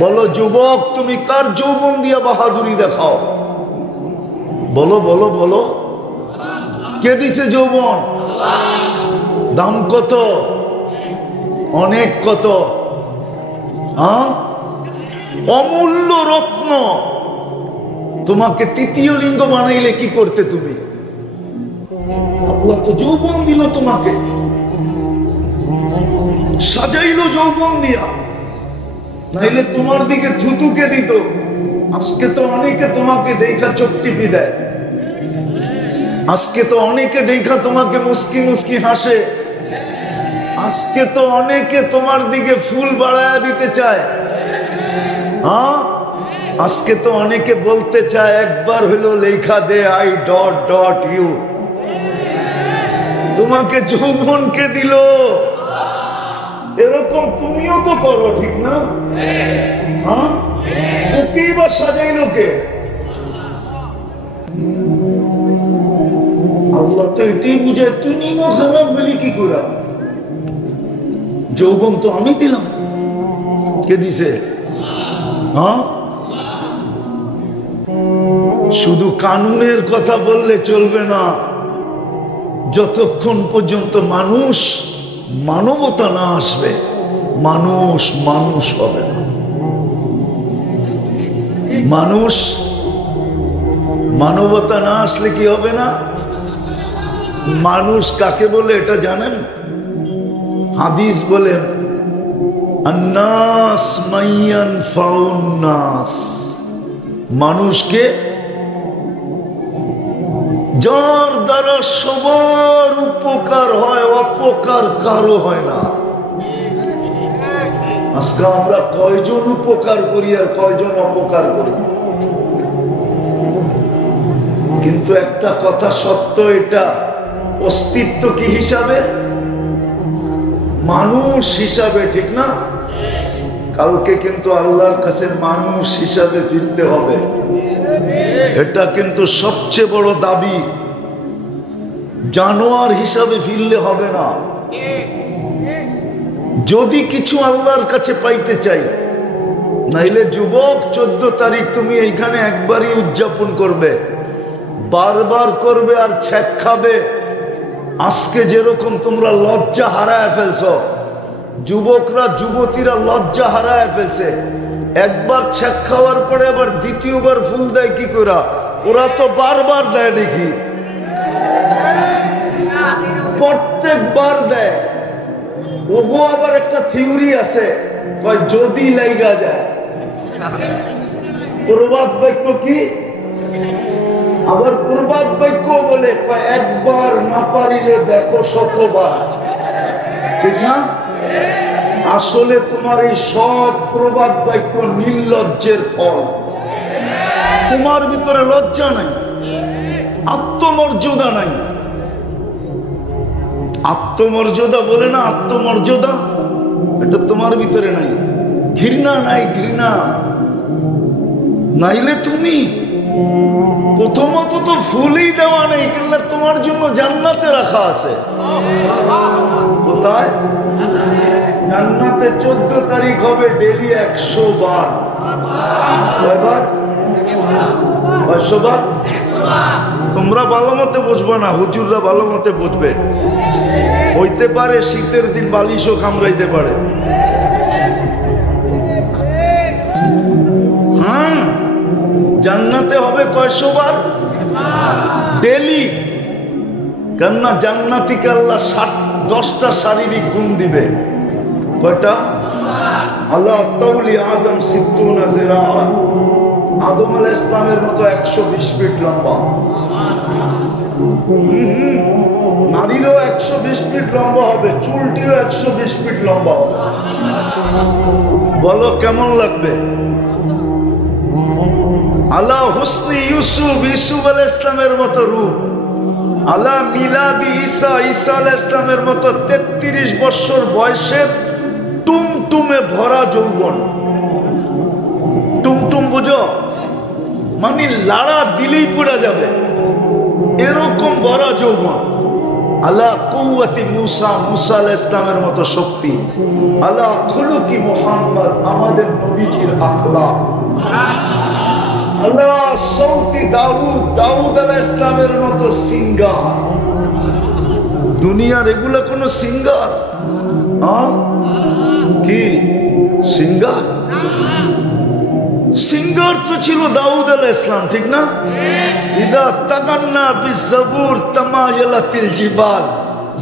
বলো যুবক, তুমি কার যৌবন দিয়া বাহাদুরি দেখাও? বলো বলো বলো, কে দিছে যৌবন? দাম কত? অনেক কত? অমূল্য রত্ন। তোমাকে তৃতীয় লিঙ্গ বানাইলে কি করতে তুমি? আল্লাহ তো যৌবন দিল তোমাকে, সাজাইলো যৌবন দিয়া, নাইলে তোমার দিকে থুতুকে দিত। আজকে তো অনেকে তোমাকে দেখা চোখ টিপি দেয়, আজকে তো অনেকে দেখা তোমাকে মুস্কি মুস্কি হাসে, আজকে তো অনেকে তোমার দিকে ফুল বাড়ায়া দিতে চায়। আজকে তো অনেকে বলতে চায় একবার হলো লেখা দে আই ডট ডট ইউ। তোমাকে যৌবনকে দিল, এরকম তুমিও তো করো, ঠিক না? ওকেই বা সাজাইলো কে? আল্লাহ তো এটাই বুঝে, তুমিও খারাপ বলি কি করা? যৌবন তো আমি দিলাম, কে দিছে? শুধু কানুনের কথা বললে চলবে না, যতক্ষণ পর্যন্ত মানুষ মানবতা না আসবে, মানুষ মানুষ হবে না। মানুষ মানবতা না আসলে কি হবে না? মানুষ কাকে বলে এটা জানেন? হাদিস বলে আন্নাস মাইয়ান ফাউন্নাস, মানুষকে যার দ্বারা সবার উপকার হয়, অপকার কারো হয় না। আজকে আমরা কয়জন উপকার করি আর কয়জন অপকার করি? কিন্তু একটা কথা সত্য, এটা অস্তিত্ব কি হিসাবে? মানুষ হিসাবে, ঠিক না? কালকে কিন্তু আল্লাহর কাছে মানুষ হিসাবে ফিরতে হবে, এটা কিন্তু সবচেয়ে বড় দাবি। জানোয়ার হিসাবে ফিরলে হবে না। যদি কিছু আল্লাহর কাছে পাইতে চাই, নাইলে যুবক 14 তারিখ তুমি এইখানে একবারই উদযাপন করবে, বারবার করবে আর ছ্যাক খাবে। আজকে যেরকম তোমরা লজ্জা হারায় ফেলছ, যুবকরা যুবতীরা লজ্জা হারায় ফেলছে। একবার ছ্যাক খাওয়ার পরে আবার দ্বিতীয়বার ফুল দেয় কি করে? ওরা তো বারবার দেয়, দেখি প্রত্যেকবার দেয়। ওগো আবার একটা থিওরি আছে, যদি লাইগা যায়। প্রবাদ বাক্য কি? আবার প্রবাদ বাক্য বলে একবার না পারিলে দেখো শতবার, ঠিক না? আসলে তোমার এই সব প্রবাদ বাক্য নির্লজ্জের ফল। তোমার ভিতরে লজ্জা নাই, আত্মমর্যাদা নাই। আত্মমর্যাদা বলে না, আত্মমর্যাদা, এটা তোমার ভিতরে নাই। ঘৃণা নাই, ঘৃণা নাইলে তুমি প্রথমত তো ফুলই দেওয়া নেই, কিন্তু তোমার জন্য জান্নাতে রাখা আছে। কোথায়? জান্নাতে 14 তারিখ হবে ডেলি 100 বার। কয়বার? 100 বার। তোমরা ভালো মতে বুঝবে না, হুজুররা ভালো মতে বুঝবে। হইতে পারে শীতের দিন বালিশও কামড়াইতে পারে। জান্নাতে হবে কয়শো বার? ডেলি। কেননা জান্নাতিকে আল্লাহ 10টা শারীরিক গুণ দিবে। কয়টা? আল্লাহ তাউলি আদম 60 জিরাআন, আদম আলাইহিস সালামের মতো 120 ফিট লম্বা। নারীরও 120 ফিট লম্বা হবে, চুলটিও 120 ফিট লম্বা হবে। বলো কেমন লাগবে? আলা হুসনি ইউসুফ, ইউসুফ আলাইহিস সালামের মতো রূপ। আলা মিলাদি ঈসা, ঈসা আলাইহিস সালামের মতো 33 বছর বয়সের টুমটুমে ভরা যৌবন। টুমটুম বুঝো? মানে লাড়া দিলেই পড়া যাবে, এরকম ভরা যৌবন। আলা কুওয়াতি মুসা, মুসা আলাইহিস সালামের মতো শক্তি। আলা খুলুকি মুহাম্মদ, আমাদের নবীজির আখলাক। আলা সৌতি দাউদ, দাউদ আলাইহিস সালামের মতো সিঙ্গার। দুনিয়ার এগুলা কোন সিঙ্গার? কি সিঙ্গার? সিঙ্গার তো ছিল দাউদ আলাইহিস সালাম, ঠিক না? ইদা তাগান্না বিজবুর তামায়ালাতিল জিবাল,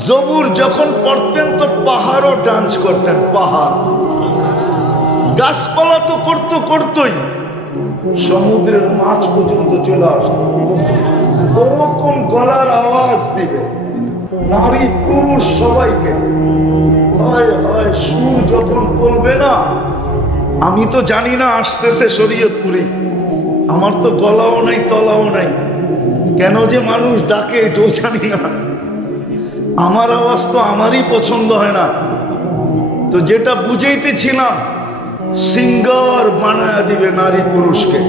জবুর যখন পড়তেন তো পাহাড়ও ডান্স করতেন। পাহাড়, গাছপালা তো করতোই, সমুদ্রের মাছ পর্যন্ত চলে আসতো। ওরকম গলার আওয়াজ দিবে, নারী পুরুষ সবাইকে। হয় হয় সুর যখন পড়বে না, আমি তো জানি না আসতেছে শরীয়তপুরি, আমার তো গলাও নাই তলাও নাই, কেন যে মানুষ ডাকে এটাও জানি না। আমার আওয়াজ তো আমারই পছন্দ হয় না। তো যেটা বুঝাইতেছিলাম, সিঙ্গার বানায়া দিবে নারী পুরুষকে।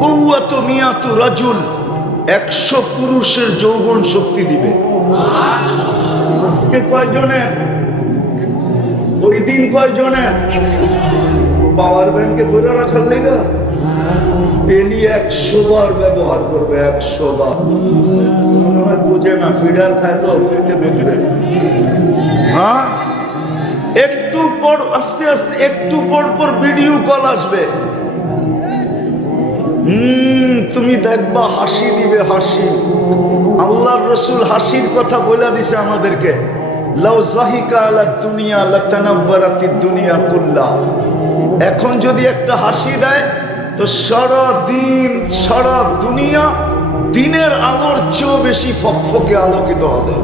কুওয়াতু মিয়াতু রাজুল, 100 পুরুষের যৌবন শক্তি দিবে। আজকে কয়জনে, ওই দিন কয়জনে পাওয়ার ব্যাংকে বইরা রাখার লেগা ডেলি 100 বার ব্যবহার করবে। 100 বার। মনে হয় বুঝে না, ফিডার খায় তো পেটে বেঁচবে। হ্যাঁ, একটু পর আস্তে আস্তে একটু পর পর ভিডিও কল আসবে। তুমি দেখবা হাসি দিবে, হাসি। আল্লাহর রাসূল হাসির কথা বলে দিছে আমাদেরকে। লাউ যাহিকা আলা দুনিয়া লাতানাওয়ারাতিদ দুনিয়া কুল্লা। এখন যদি একটা হাসি দেয় তো সারা দিন, সারা দুনিয়া দিনের আলোর চেয়েও বেশি ফকফকে আলোকিত হবে।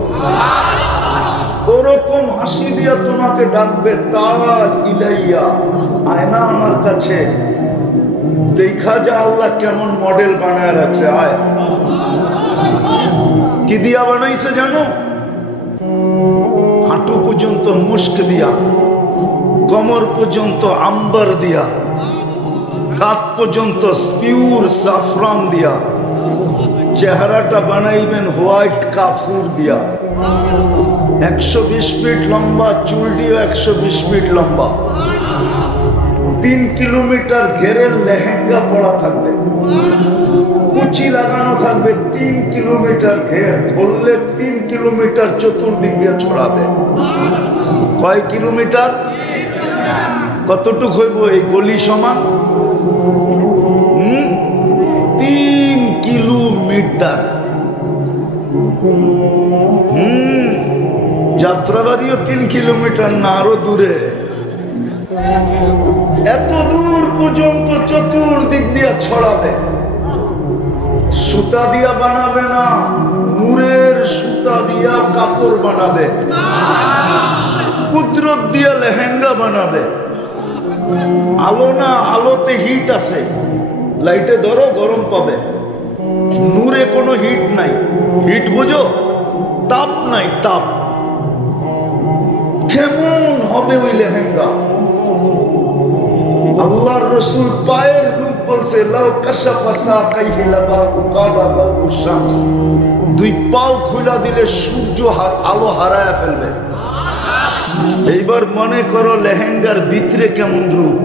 ওরকম হাসি দিয়া তোমাকে ডাকবে, তাল ইলাইয়া, আয়না আমার কাছে, দেখা যা আল্লাহ কেমন মডেল বানায় রাখছে। আয়, কি দিয়া বানাইছে জানো? হাঁটু পর্যন্ত মুস্ক দিয়া, কোমর পর্যন্ত আম্বার দিয়া, কাঁধ পর্যন্ত পিওর সাফরান দিয়া, চেহারাটা বানাইবেন হোয়াইট কাফুর দিয়া। 120 ফিট লম্বা, চুলটিও 120 ফিট লম্বা। 3 কিলোমিটার ঘেরের লেহেঙ্গা পরা থাকবে, কুচি লাগানো থাকবে 3 কিলোমিটার ঘের, ধরলে 3 কিলোমিটার চতুর্দিক দিয়ে ছড়াবে। কয় কিলোমিটার? কতটুক হইব এই গলি সমান? 3 কিলোমিটার। যাত্রাবাড়িও 3 কিলোমিটার না, আরো দূরে। এত দূর পর্যন্ত চতুর্দিক দিয়ে ছড়াবে। সুতা দিয়া বানাবে না, নূরের সুতা দিয়া কাপড় বানাবে, কুদরত দিয়া লেহেঙ্গা বানাবে। আলো না, আলোতে হিট আছে, লাইটে ধরো গরম পাবে। নূরে কোনো হিট নাই। হিট বুঝো? তাপ নাই, তাপ। কেমন হবে ওই লেহেঙ্গা? আল্লাহর রাসূল পায়ের রূপ বলছে, লাউ কাশাফা সাকাইহি লাবাহু কাবাহু শামস। 2 পাও খুলা দিলে সূর্য আলো হারায়া ফেলবে। এইবার মনে করো লেহেঙ্গার ভিতরে কেমন রূপ।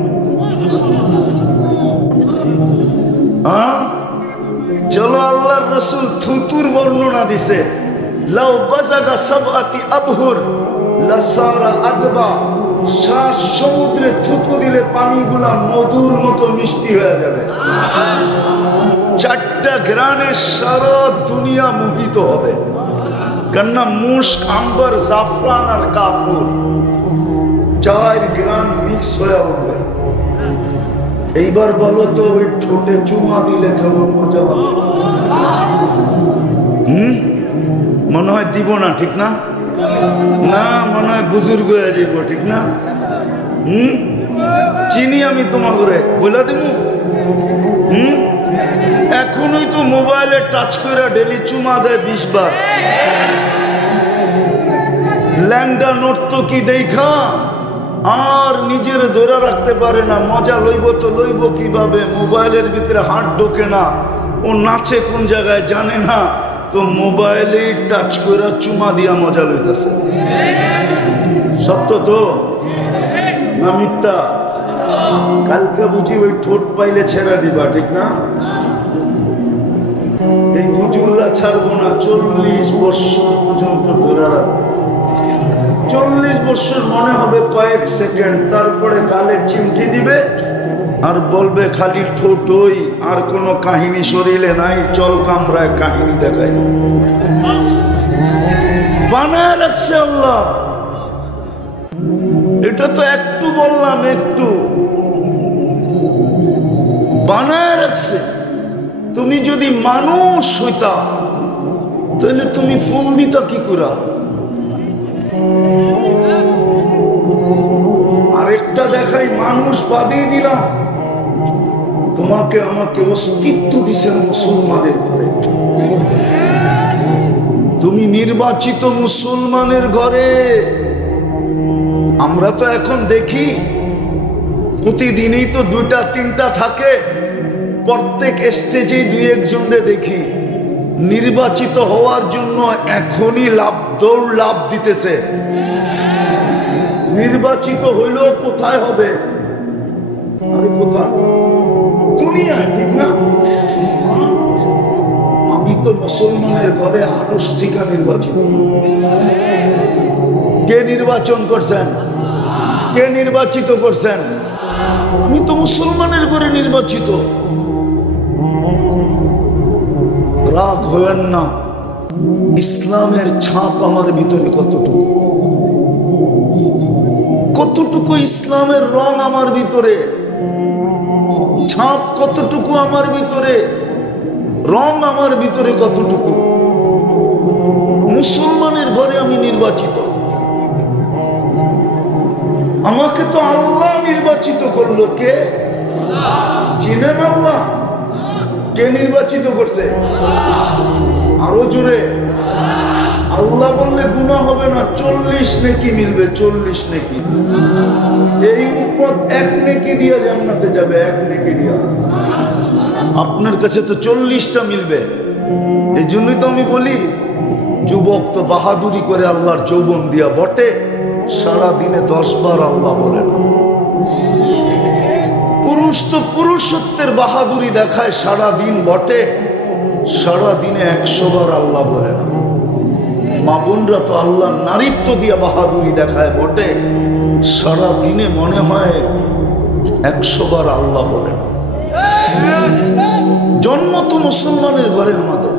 চলো, আল্লাহর রাসূল থুতুর বর্ণনা দিছে। লাউ বাজাগা সাবআতি আবহুর লাসারা আদবা। সমুদ্রে থুতু দিলে পানিগুলা মধুর মতো মিষ্টি হয়ে যাবে। 4টা গ্রানে সারা দুনিয়া মোহিত হবে। কেননা মুস্ক, আম্বার, জাফরান আর কাফুর 4 গ্রান মিক্স হয়ে উঠবে। এইবার বলো তো, ওই ঠোঁটে চুমা দিলে কেমন মজা হবে? মনে হয় দিব না, ঠিক না? না, মনে হয় বুজুর্গ হয়ে যাইব, ঠিক না? চিনি আমি তোমার করে বলে দিব। এখনই তো মোবাইলে টাচ করে ডেলি চুমা দেয় 20 বার। ল্যাংডা নড়তো কি দেখা আর নিজের ধরে রাখতে পারে না। মজা লইব তো লইব কিভাবে? মোবাইলের ভিতরে হাত ঢোকে না, ও নাচে কোন জায়গায় জানে না, তো মোবাইলে টাচ করে চুমা দিয়া মজা লইতেছে। সত্য তো না মিথ্যা? কালকে বুঝি ওই ঠোঁট পাইলে ছেড়ে দিবা, ঠিক না? এই বুঝুল্লা ছাড়বো না, 40 বছর পর্যন্ত ধরে রাখবো। 40 বছর মনে হবে কয়েক সেকেন্ড, তারপরে গালে চিমটি দিবে আর বলবে খালি ঠোঁটই, আর কোনো কাহিনী শরীরে নাই, চল কামরায় কাহিনী দেখাই। বানায় রাখছে আল্লাহ। এটা তো একটু বললাম, একটু বানায় রাখছে। তুমি যদি মানুষ হইতা তাহলে তুমি ফুল দিতা কি করে? আরেকটা দেখাই, মানুষ বাদিয়ে দিলাম, তোমাকে আমাকে অস্তিত্ব দিছেন মুসলমানের ঘরে। তুমি নির্বাচিত মুসলমানের ঘরে। আমরা তো এখন দেখি প্রতিদিনই তো 2-3টা থাকে, প্রত্যেক স্টেজেই 2-1 দেখি নির্বাচিত হওয়ার জন্য এখনই দৌড় লাভ দিতেছে। নির্বাচিত হইলেও কোথায় হবে? আরে কোথায়? দুনিয়ায়, ঠিক না? আমি তো মুসলমানের ঘরে আনুষ্ঠানিক নির্বাচিত। কে নির্বাচন করছেন? কে নির্বাচিত করছেন? আমি তো মুসলমানের ঘরে নির্বাচিত। রাগ হবেন না, ইসলামের ছাপ আমার ভিতরে কতটুকু, কতটুকু ইসলামের রং আমার ভিতরে, ছাপ কতটুকু আমার ভিতরে, রং আমার ভিতরে কতটুকু। মুসলমানের ঘরে আমি নির্বাচিত। আমাকে তো আল্লাহ নির্বাচিত করলো। কে? চিনেন আল্লাহ? কে নির্বাচিত করছে? আরো জোরে। আল্লাহ বললে গুনাহ হবে না, 40 নেকি মিলবে, 40 নেকি। এই উম্মত 1 নেকি দিয়া জান্নাতে যাবে, 1 নেকি দিয়া। আপনার কাছে তো 40টা মিলবে। এই জন্যই তো আমি বলি, যুবক তো বাহাদুরি করে আল্লাহর যৌবন দিয়া বটে, সারা দিনে 10 বার আল্লাহ বলে না। পুরুষ তো পুরুষত্বের বাহাদুরি দেখায় সারা দিন বটে, সারা দিনে 100 বার আল্লাহ বলে না। মা বোনরা তো আল্লাহ নারীত্ব দিয়া বাহাদুরি দেখায় বটে, সারা দিনে মনে হয় 100 বার আল্লাহ বলে না। জন্ম তো মুসলমানের ঘরে আমাদের,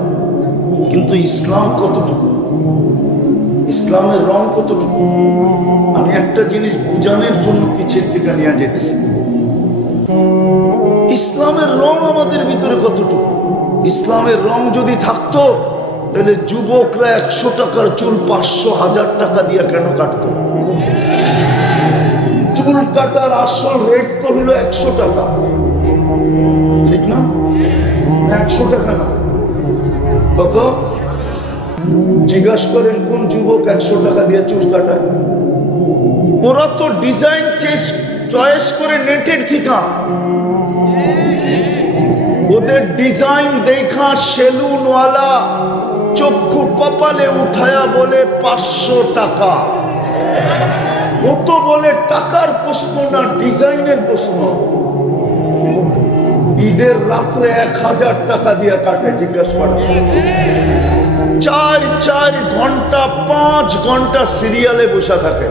কিন্তু ইসলাম কতটুকু, ইসলামের রং কতটুকু। আমি একটা জিনিস বুঝানোর জন্য পিছের থেকে নিয়ে যেতেছি। ইসলামের রং আমাদের ভিতরে কতটুকু। ইসলামের রং যদি থাকতো তাহলে যুবকরা 100 টাকার চুল 500-1000 টাকা দিয়ে কেন কাটতো? চুল কাটার আসল রেট তো হলো 100 টাকা, ঠিক না? 100 টাকা না, কত? জিজ্ঞাসা করেন কোন যুবক 100 টাকা দিয়ে চুল কাটায়? ওরা তো ডিজাইন চয়েস করে নেটের থেকে, ওদের ডিজাইন দেখা সেলুনওয়ালা চক্ষু কপালে উঠায়া বলে 500 টাকা। ও তো বলে টাকার প্রশ্ন না, ডিজাইনের প্রশ্ন। ঈদের রাত্রে 1000 টাকা দিয়ে কাটে, জিজ্ঞাসা করা। 4 ঘন্টা 5 ঘন্টা সিরিয়ালে বসে থাকে,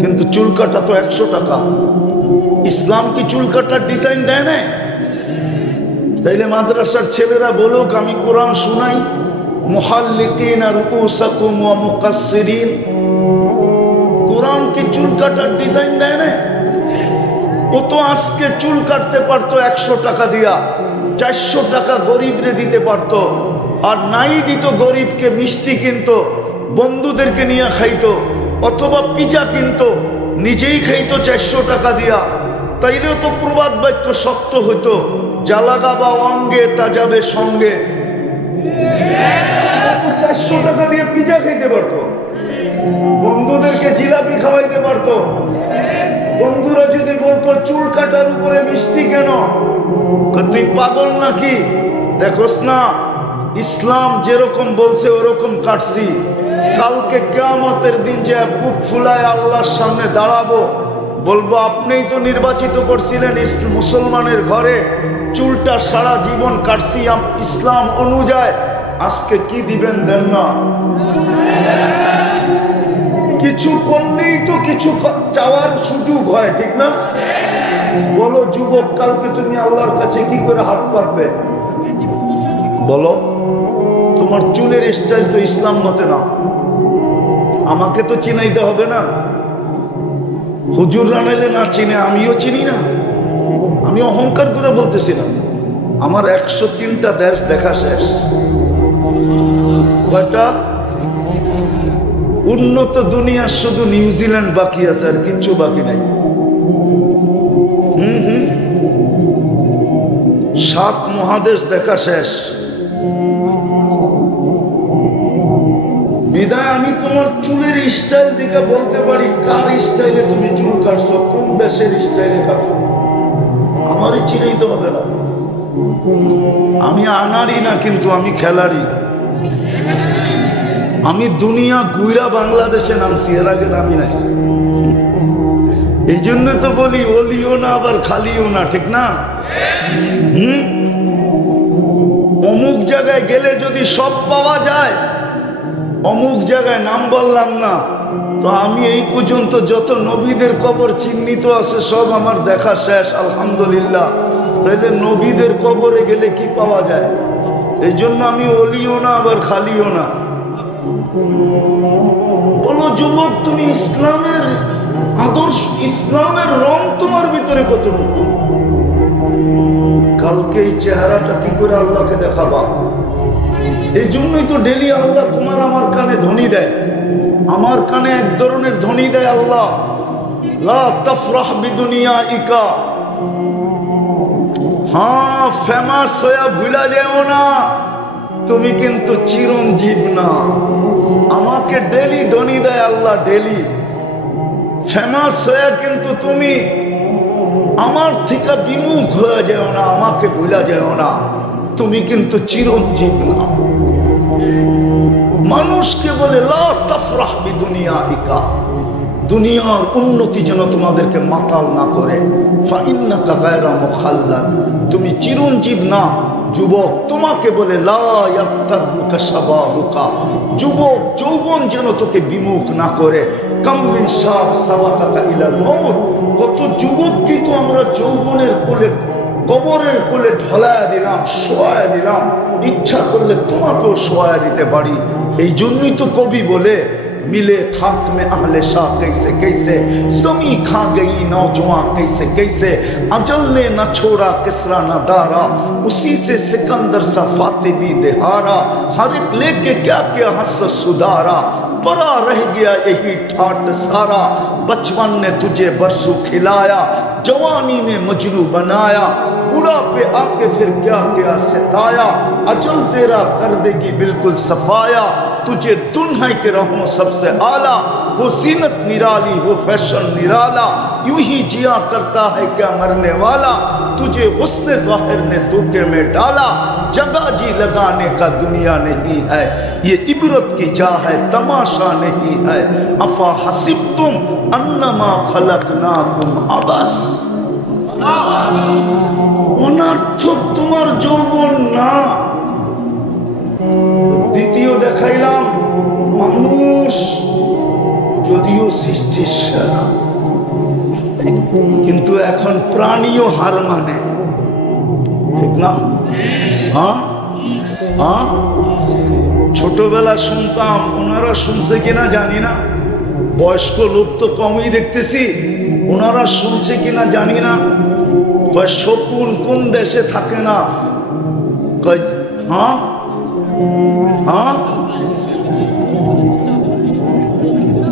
কিন্তু চুল কাটা তো 100 টাকা। ইসলাম কি চুল কাটার ডিজাইন দেয় না? তাইলে মাদ্রাসার ছেলেরা বলুক, আমি কোরআন শুনাই, মুহাল্লিকিন আর রুউসাকুম ওয়া মুকাসসিরিন। কোরআন কি চুল কাটার ডিজাইন দেয় না? ও তো আজকে চুল কাটতে পারতো 100 টাকা দিয়া, 400 টাকা গরিবরে দিতে পারতো, আর নাই দিত গরিবকে মিষ্টি কিনতো, বন্ধুদেরকে নিয়ে খাইতো, অথবা পিজা কিনতো, নিজেই খাইতো 400 টাকা দিয়া। তাইলেও তো প্রবাদ বাক্য সত্য হইতো, জালাগা বা অঙ্গে তা যাবে সঙ্গে। 400 টাকা দিয়ে পিজা খাইতে পারতো, বন্ধুদেরকে জিলাপি খাওয়াইতে পারতো। বন্ধুরা যদি বলতো চুল কাটার উপরে মিষ্টি কেন, তুই পাগল নাকি? দেখোস না ইসলাম যেরকম বলছে ওরকম কাটছি। কালকে কিয়ামতের দিন যে বুক ফুলায় আল্লাহর সামনে দাঁড়াবো, বলবো আপনিই তো নির্বাচিত করছিলেন মুসলমানের ঘরে, চুলটা সারা জীবন কাটছি ইসলাম অনুযায়ী, আজকে কি দিবেন দেন না? কিছু করলেই তো কিছু চাওয়ার সুযোগ হয়, ঠিক না? বলো যুবক, কালকে তুমি আল্লাহর কাছে কি করে হাত পাতবে? বলো, তোমার চুলের স্টাইল তো ইসলাম মতে না। আমাকে তো চিনাইতে হবে না, হুজুর রানাইলে না চিনে আমিও চিনি না। আমি অহংকার করে বলতেছি না, আমার 103টা দেশ দেখা শেষ। কয়টা? উন্নত দুনিয়ার শুধু নিউজিল্যান্ড বাকি আছে, আর কিচ্ছু বাকি নাই। 7 মহাদেশ দেখা শেষ। বিদায় আমি তোমার চুলের স্টাইল দেখে বলতে পারি কার স্টাইলে তুমি চুল কাটছো, কোন দেশের স্টাইলে কাটছো। আমারই চিনাইতে হবে না। আমি আনারই না, কিন্তু আমি খেলারই। আমি দুনিয়া ঘুরা বাংলাদেশে নামছি, এর আগে নামি নাই। এই জন্য তো বলি অলিও না আবার খালিও না, ঠিক না? অমুক জায়গায় গেলে যদি সব পাওয়া যায়, অমুক জায়গায় নাম বললাম না, তো আমি এই পর্যন্ত যত নবীদের কবর চিহ্নিত আছে সব আমার দেখা শেষ, আলহামদুলিল্লাহ। তাইলে নবীদের কবরে গেলে কি পাওয়া যায়? এই জন্য আমি অলিও না আবার খালিও না। বলো যুবক, তুমি ইসলামের আদর্শ, ইসলামের রং তোমার ভিতরে কতটুকু? কালকে এই চেহারাটা কি করে আল্লাহকে দেখাবা? এই জন্যই তো ডেলি আল্লাহ তোমার আমার কানে ধ্বনি দেয়। আমার কানে এক ধরনের ধ্বনি দেয় আল্লাহ, লা তাফরাহ বিদুনিয়াইকা। হ্যাঁ, ফেমাস হয়ে ভুলা যেও না, তুমি কিন্তু চিরঞ্জীব না। আমাকে ডেলি ধ্বনি দেয় আল্লাহ, ডেলি। ফেমাস হয়ে কিন্তু তুমি আমার থেকে বিমুখ হয়ে যেও না, আমাকে ভুলা যেও না, তুমি কিন্তু চিরঞ্জীব না। মানুষকে বলে লা তাফরাহ বিদুনিয়াইকা, দুনিয়ার উন্নতি যেন তোমাদেরকে মাতাল না করে। ফাইন্নাকা গায়রা মুখাল্লাদ, তুমি চিরঞ্জীব না। যুবক, তোমাকে বলে লা ইয়াক্তারুকা শাবাবুকা, যুবক যৌবন যেন তোকে বিমুখ না করে। কাম মিন শাব সাবাকাকা ইলাল মউত, কত যুবককে তো আমরা যৌবনের কোলে, কবরের কোলে ঢলায়া দিলাম, শোয়া দিলাম। ইচ্ছা করলে তোমাকেও শোয়া দিতে পারি। এই জন্যই তো কবি বলে, मिले खाक में अहले शाह कैसे कैसे, जमी खा गई नौजवान कैसे कैसे, अजल ने न छोड़ा किसरा न दारा, उसी से सिकंदर सा फाते भी देहारा, हर एक लेके क्या क्या हंस सुधारा, परा रह गया यही ठाट सारा, बचपन ने तुझे बरसों खिलाया, जवानी ने मजनू बनाया, बुढ़ापे आके फिर क्या क्या सताया, अजल तेरा कर देगी बिल्कुल सफाया, तुझे दुल्हन के रहो सबसे आला, हो जीनत निराली हो फैशन निराला, यूं ही जिया करता है क्या मरने वाला, तुझे हुस्न ज़ाहिर ने धोखे में डाला, जगह जी लगाने का दुनिया नहीं है, ये इबरत की जा है तमाशा नहीं है, अफा हसिब तुम अन्नमा खलकनाकुम अबस। অনর্থক তোমার যৌবন না। দ্বিতীয় দেখাইলাম, মানুষ যদিও সৃষ্টির সেরা, কিন্তু এখন প্রাণীও হার মানে, ঠিক না? হ্যাঁ হ্যাঁ, ছোটবেলা শুনতাম, ওনারা শুনছে কিনা জানি না, বয়স্ক লোক তো কমই দেখতেছি, ওনারা শুনছে কিনা জানি না, কয় শকুন কোন দেশে থাকে না, কয় হ্যাঁ হ্যাঁ,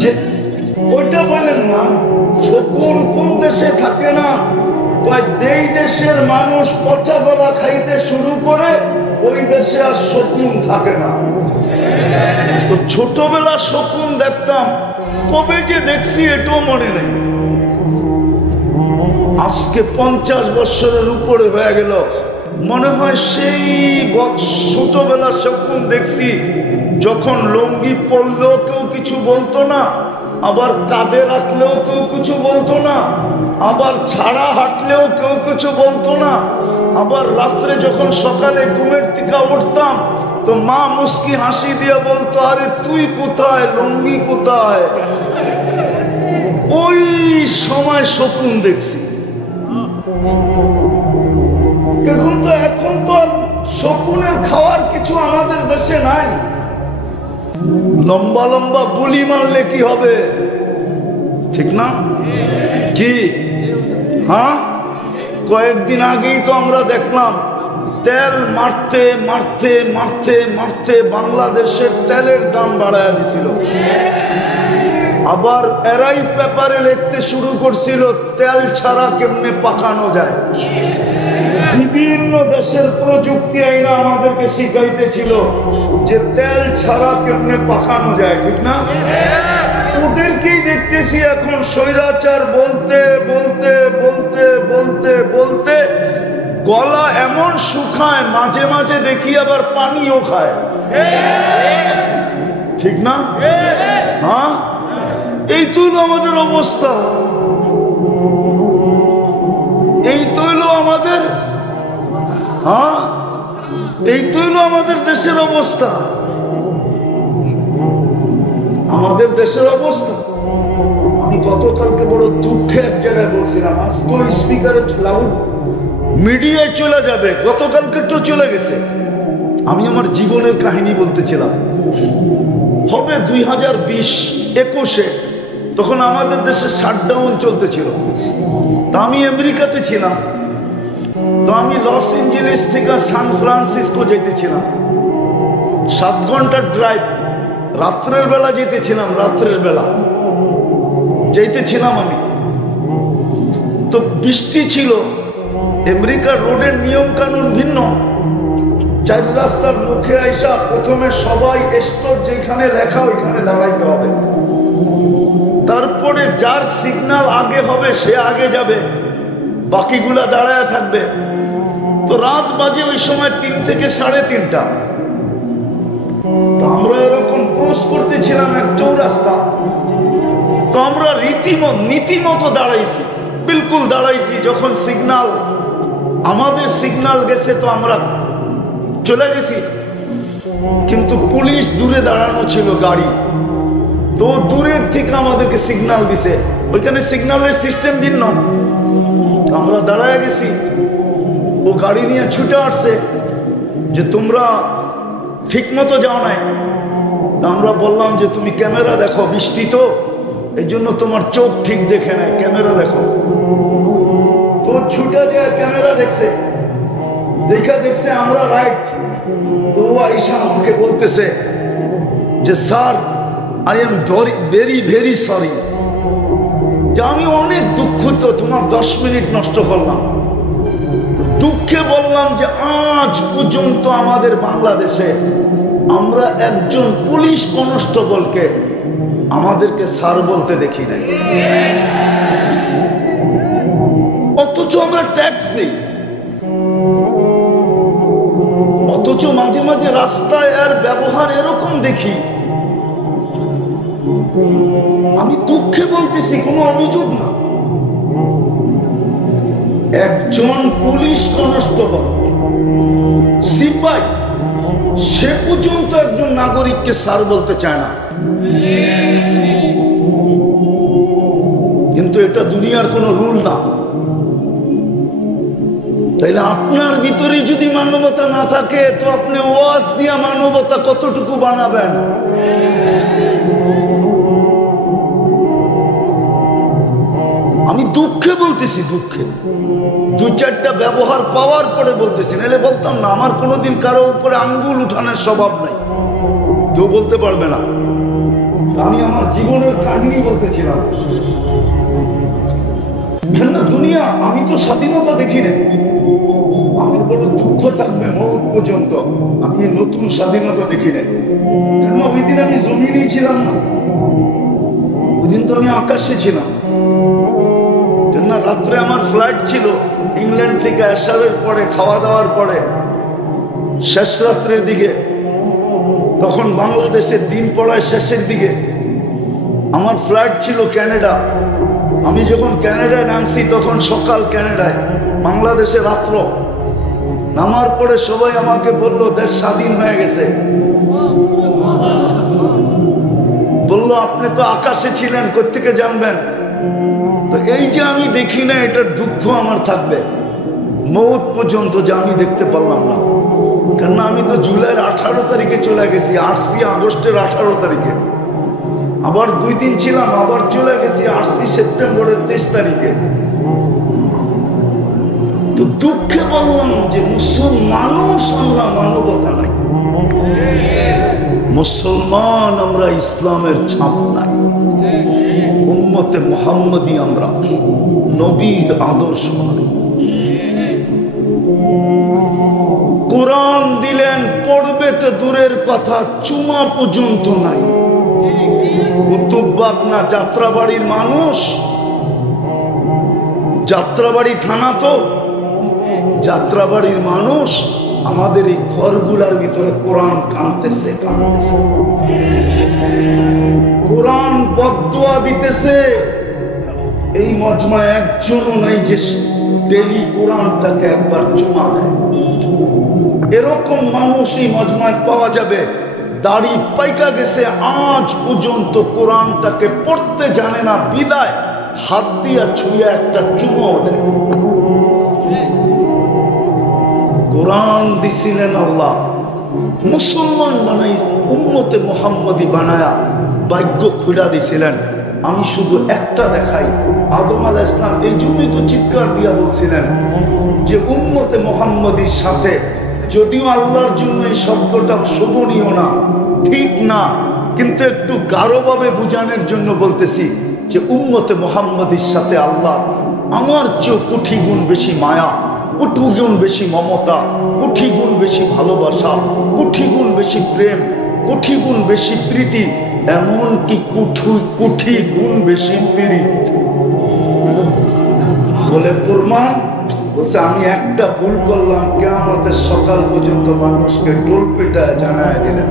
যে ওইটা বলেন না, শকুন কোন দেশে থাকে না, কয় যেই দেশের মানুষ পচা গলা খাইতে শুরু করে ওই দেশে আর শকুন থাকে না। তো ছোটবেলা শকুন দেখতাম, কবে যে দেখছি এটাও মনে নেই। আজকে 50 বছরের উপরে হয়ে গেল, মনে হয় সেই ছোটবেলা স্বপ্ন দেখছি, যখন লুঙ্গি পরলেও কেউ কিছু বলতো না, আবার কাঁধে রাখলেও কেউ কিছু বলতো না, আবার ছাড়া হাঁটলেও কেউ কিছু বলতো না, আবার রাত্রে যখন সকালে ঘুমের থেকে উঠতাম তো মা মুস্কি হাসি দিয়ে বলতো, আরে তুই কোথায়, লুঙ্গি কোথায়। ওই সময় স্বপ্ন দেখছি। এখন তো আর শকুনের খাওয়ার কিছু আমাদের দেশে নাই। লম্বা লম্বা বুলি মারলে কি হবে, ঠিক না? কি হ্যাঁ, কয়েকদিন আগেই তো আমরা দেখলাম তেল মারতে মারতে মারতে মারতে বাংলাদেশের তেলের দাম বাড়ায় দিছিল। আবার এরাই পেপারে লিখতে শুরু করছিল তেল ছাড়া কেমনে পাকানো যায়। বিভিন্ন দেশের প্রযুক্তি আইনা আমাদেরকে শিখাইতেছিল যে তেল ছাড়া কেমনে পাকানো যায়, ঠিক না? ওদেরকেই দেখতেছি এখন স্বৈরাচার বলতে বলতে বলতে বলতে বলতে গলা এমন শুকায়, মাঝে মাঝে দেখি আবার পানিও খায়, ঠিক না? হ্যাঁ, এই তো হলো আমাদের অবস্থা, এই তো হলো আমাদের, হ্যাঁ এই তো হলো আমাদের দেশের অবস্থা, আমাদের দেশের অবস্থা। আমি গতকালকে বড় দুঃখে এক জায়গায় বলছিলাম, আজকে স্পিকারে লাউড মিডিয়ায় চলে যাবে, গতকালকে তো চলে গেছে। আমি আমার জীবনের কাহিনী বলতেছিলাম, হবে 2020-21-এ, তখন আমাদের দেশে শাটডাউন চলতেছিল। তা আমি আমেরিকাতে ছিলাম, তো আমি লস এঞ্জেলেস থেকে সান ফ্রান্সিসকো যেতেছিলাম, 7 ঘন্টার ড্রাইভ। রাত্রের বেলা যেতেছিলাম, রাত্রের বেলা যেতেছিলাম আমি, তো বৃষ্টি ছিল। আমেরিকার রোডের নিয়ম কানুন ভিন্ন। 4 রাস্তার মুখে আইসা প্রথমে সবাই স্টপ যেখানে লেখা ওইখানে দাঁড়াইতে হবে, তারপরে যার সিগন্যাল আগে হবে সে আগে যাবে, বাকিগুলা দাঁড়ায় থাকবে। তো রাত বাজে ওই সময় 3 থেকে 3:30। তো আমরা এরকম ক্রস করতেছিলাম এক চৌরাস্তা, তো আমরা নীতিমতো দাঁড়াইছি, বিলকুল দাঁড়াইছি। যখন সিগন্যাল, আমাদের সিগন্যাল গেছে তো আমরা চলে গেছি, কিন্তু পুলিশ দূরে দাঁড়ানো ছিল গাড়ি, তো দূরের থেকে আমাদেরকে সিগন্যাল দিছে। ওইখানে সিগন্যালের সিস্টেম ভিন্ন। আমরা দাঁড়ায় গেছি, ও গাড়ি নিয়ে ছুটে আসছে যে তোমরা ঠিক মতো যাও নাই। আমরা বললাম যে তুমি ক্যামেরা দেখো, বৃষ্টি তো এই জন্য তোমার চোখ ঠিক দেখে নাই, ক্যামেরা দেখো। তো ছুটে যায় ক্যামেরা দেখছে, দেখছে আমরা রাইট। তো আইসা আমাকে বলতেছে যে sir, I am very very sorry, যে আমি অনেক দুঃখিত, তোমার 10 মিনিট নষ্ট করলাম। দুঃখে বললাম যে আজ পর্যন্ত আমাদের বাংলাদেশে আমরা একজন পুলিশ কনস্টেবলকে আমাদেরকে স্যার বলতে দেখি নাই, অথচ আমরা ট্যাক্স দিই, অথচ মাঝে মাঝে রাস্তায় আর ব্যবহার এরকম দেখি। আমি দুঃখে বলতেছি, কোনো অভিযোগ না। একজন পুলিশ কনস্টেবল, সিপাই, সে পর্যন্ত একজন নাগরিককে স্যার বলতে চায় না। কিন্তু এটা দুনিয়ার কোনো রুল না। তাইলে আপনার ভিতরে যদি মানবতা না থাকে, তো আপনি ওয়াজ দিয়া মানবতা কতটুকু বানাবেন? আমি দুঃখে বলতেছি, দুঃখে 2-4টা ব্যবহার পাওয়ার পরে বলতেছি, নাহলে বলতাম না। আমার কোনোদিন কারো উপরে আঙ্গুল উঠানোর স্বভাব নাই, কেউ বলতে পারবে না। আমি আমার জীবনের কাহিনী বলতেছিলাম। দুনিয়া, আমি তো স্বাধীনতা দেখি না, আমার বড় দুঃখ থাকবে মৌত পর্যন্ত আমি নতুন স্বাধীনতা দেখি না। কেন ওই দিন আমি জমিনেই ছিলাম না, ওই দিন তো আমি আকাশে ছিলাম। কেন রাত্রে আমার ফ্লাইট ছিল ইংল্যান্ড থেকে, এশারের পরে, খাওয়া দাওয়ার পরে শেষ রাত্রের দিকে, তখন বাংলাদেশের দিন পড়ায় শেষের দিকে। আমার ফ্লাইট ছিল ক্যানাডা। আমি যখন ক্যানাডায় নামছি তখন সকাল ক্যানাডায়, বাংলাদেশে রাত্র। নামার পরে সবাই আমাকে বলল দেশ স্বাধীন হয়ে গেছে। বলল আপনি তো আকাশে ছিলেন, কোত্থেকে জানবেন? তো এই যে আমি দেখি না, এটার দুঃখ আমার থাকবে মৌত পর্যন্ত, যে আমি দেখতে পারলাম না। কেননা আমি তো জুলাইয়ের 18 তারিখে চলে গেছি, আসছি আগস্টের 18 তারিখে, আবার 2 দিন ছিলাম, আবার চলে গেছি, আসছি সেপ্টেম্বরের 23 তারিখে। তো দুঃখে বললাম যে মুসলমানও আমরা মানবতা নাই, মুসলমান আমরা, ইসলামের ছাপ নাই, উম্মতে মুহাম্মদী আমরা, নবীর আদর্শ নাই। কোরআন দিলেন, পড়বে তো দূরের কথা, চুমা পর্যন্ত নাই। কুতুববাগ না যাত্রাবাড়ির মানুষ, যাত্রাবাড়ি থানা তো, যাত্রাবাড়ির মানুষ আমাদের এই ঘরগুলার ভিতরে কোরআন কাঁদতেছে, কাঁদতেছে, কোরআন বদদুয়া দিতেছে। এই মজমায় একজনও নাই যে ডেলি কোরআনটাকে একবার চুমা দেয়। এরকম মানুষ এই মজমায় পাওয়া যাবে, দাড়ি পাইকা গেছে, আজ পর্যন্ত কোরআনটাকে পড়তে জানে না, বিদায় হাত দিয়া ছুঁয়ে একটা চুমাও দেয়। কোরআন দিছিলেন আল্লাহ, মুসলমান বানাই, উম্মতে মুহাম্মদী বানায়া ভাগ্য খুলা দিছিলেন। আমি শুধু একটা দেখাই, আদম আলাইহিস সালাম এই জন্যই তো চিৎকার দিয়া বলছিলেন যে উম্মতে মুহাম্মদীর সাথে, যদিও আল্লাহর জন্য এই শব্দটা শোভনীয় না, ঠিক না, কিন্তু একটু গাঢ়ভাবে বুঝানোর জন্য বলতেছি যে উম্মতে মুহাম্মদীর সাথে আল্লাহ আমার চেয়েও কোটি গুণ বেশি মায়া, কোটি গুণ বেশি মমতা, কোটি গুণ বেশি ভালোবাসা, কোটি গুণ বেশি প্রেম, কোটি গুণ বেশি প্রীতি, এমনকি কোটি গুণ বেশি পীড়িত। বলে প্রমাণ, বলছে আমি একটা ভুল করলাম, কিয়ামতের সকাল পর্যন্ত মানুষকে টোল পেটায় জানায় দিলেন।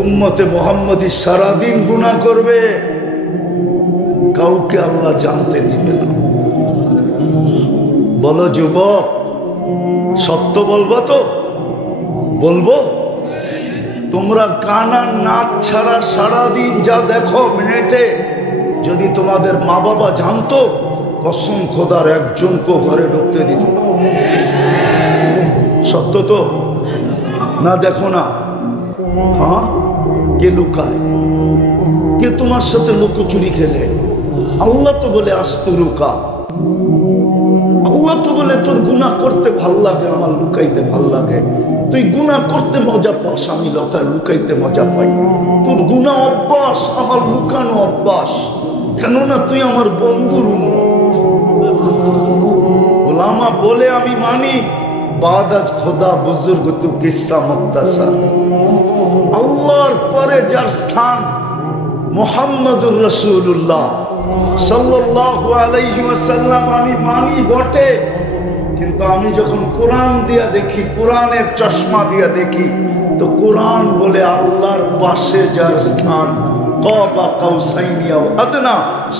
উম্মতে মুহাম্মদী সারাদিন গুনাহ করবে, কাউকে আল্লাহ জানতে দিবে না। বলো যুবক, সত্য বলবো তো? বলবো? তোমরা গান আর নাচ ছাড়া সারাদিন যা দেখো মিনিটে, যদি তোমাদের মা বাবা জানতো, কসম খোদার একজনকে ঘরে ঢুকতে দিত। সত্য তো না? দেখো না, হ্যাঁ, কে লুকায়, কে তোমার সাথে লুকোচুরি খেলে? আল্লাহ তো বলে আস্তুরুকা, আল্লাহ তো বলে তোর গুনাহ করতে ভাল লাগে, আমার লুকাইতে ভাল লাগে। তুই গুনাহ করতে মজা পাস, আমি লতায় লুকাইতে মজা পাই। তোর গুনাহ অভ্যাস, আমার লুকানো অভ্যাস, কেননা তুই আমার বন্ধুর উম্মত। ওলামা বলে আমি মানি, বাদ আজ খোদা বুজুর্গ তু কিসসা মুক্তাসার। আল্লাহর পরে যার স্থান মুহাম্মদুর রাসূলুল্লাহ সাল্লাল্লাহু আলাইহি ওয়াসাল্লাম, আমি মানি বটে, কিন্তু আমি যখন কোরআন দিয়া দেখি, কোরআনের চশমা দিয়া দেখি, তো কোরআন বলে আল্লাহর পাশে যার স্থান, কাবা কাউসাইনি আও আদনা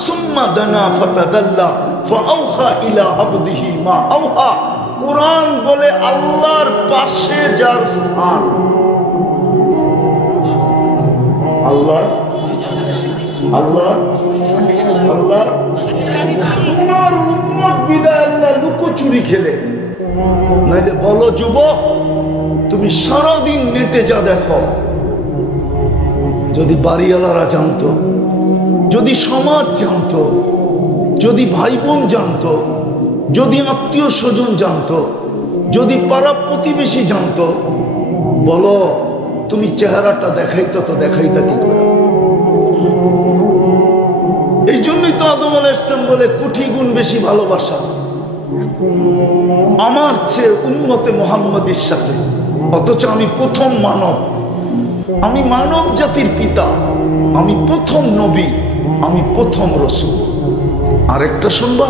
সুম্মা দানা ফাতাদাল্লা ফাআওহা ইলা আবদিহি মা আওহা। কোরআন বলে আল্লাহর পাশে যার স্থান, আল্লাহ আল্লাহ আল্লাহ, তোমার উম্মত বিদায় আল্লাহ লুকোচুরি খেলে। নাইলে বলো যুবক, তুমি সারাদিন নেটে যা দেখো, যদি বাড়িওয়ালারা জানতো, যদি সমাজ জানতো, যদি ভাই বোন জানতো, যদি আত্মীয় স্বজন জানতো, যদি পাড়া প্রতিবেশী জানতো, বলো তুমি চেহারাটা দেখাইতো তো দেখাইতা কি করে? এই জন্যই তো আদম আলাইহিস সালাম বলে কোটি গুণ বেশি ভালোবাসা আমার চেয়ে উম্মতে মুহাম্মদীর সাথে। অথচ আমি প্রথম মানব, আমি মানব জাতির পিতা, আমি প্রথম নবী, আমি প্রথম রাসূল। আরেকটা শুনবা?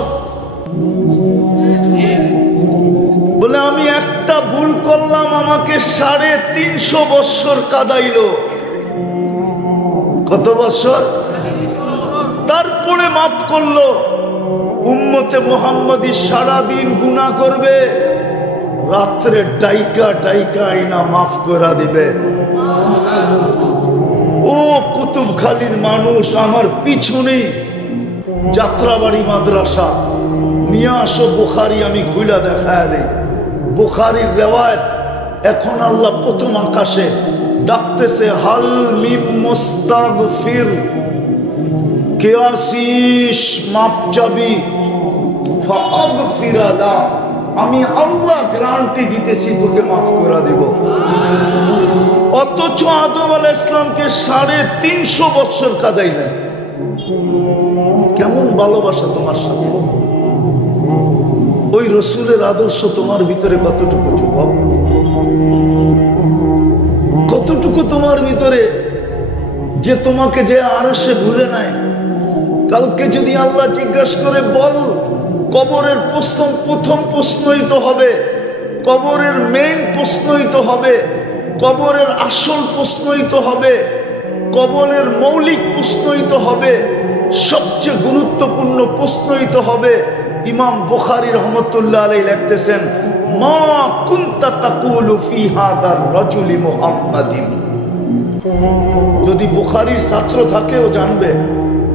বলে আমি একটা ভুল করলাম, আমাকে 350 বৎসর কাদাইল। কত বৎসর? তারপরে মাফ করলো। উম্মতে মুহাম্মাদি সারাদিন গুনাহ করবে, রাত্রে ডাইকা ডাইকা আইনা মাফ করে দিবে। ও কুতুবখালীর মানুষ, আমার পিছনেই যাত্রাবাড়ি মাদ্রাসা, নিয়ে আসো বুখারী, আমি খুইলা দেখায় দেই। বুখারীর রিওয়ায়াত, এখন আল্লাহ প্রথম আকাশে ডাকতেছে, হাল মিম মুস্তাগফির, কে আসিস মাপ চাবি, ফাগফির লা, আমি আল্লাহ গ্যারান্টি দিতেছি তোকে মাফ করে দেব। অথচ আদম আলাইহিস সালামকে 350 বৎসর কাদাইলেন। কেমন ভালোবাসা তোমার সাথে! ওই রসুলের আদর্শ তোমার ভিতরে কতটুকু যুবক? কতটুকু তোমার ভিতরে, যে তোমাকে যে আরশে ভুলে নাই। কালকে যদি আল্লাহ জিজ্ঞাসা করে, বল কবরের প্রথম প্রশ্নই তো হবে, কবরের মেইন প্রশ্নই তো হবে, কবরের আসল প্রশ্নই তো হবে, কবরের মৌলিক প্রশ্নই তো হবে, সবচেয়ে গুরুত্বপূর্ণ প্রশ্নই তো হবে। ইমাম বুখারী রহমতুল্লাহ আলাইহি লিখতেছেন, মা কুনতা তাকুলু ফি হাদার রাজুলি মুহাম্মাদিন। যদি বুখারীর ছাত্র থাকে ও জানবে,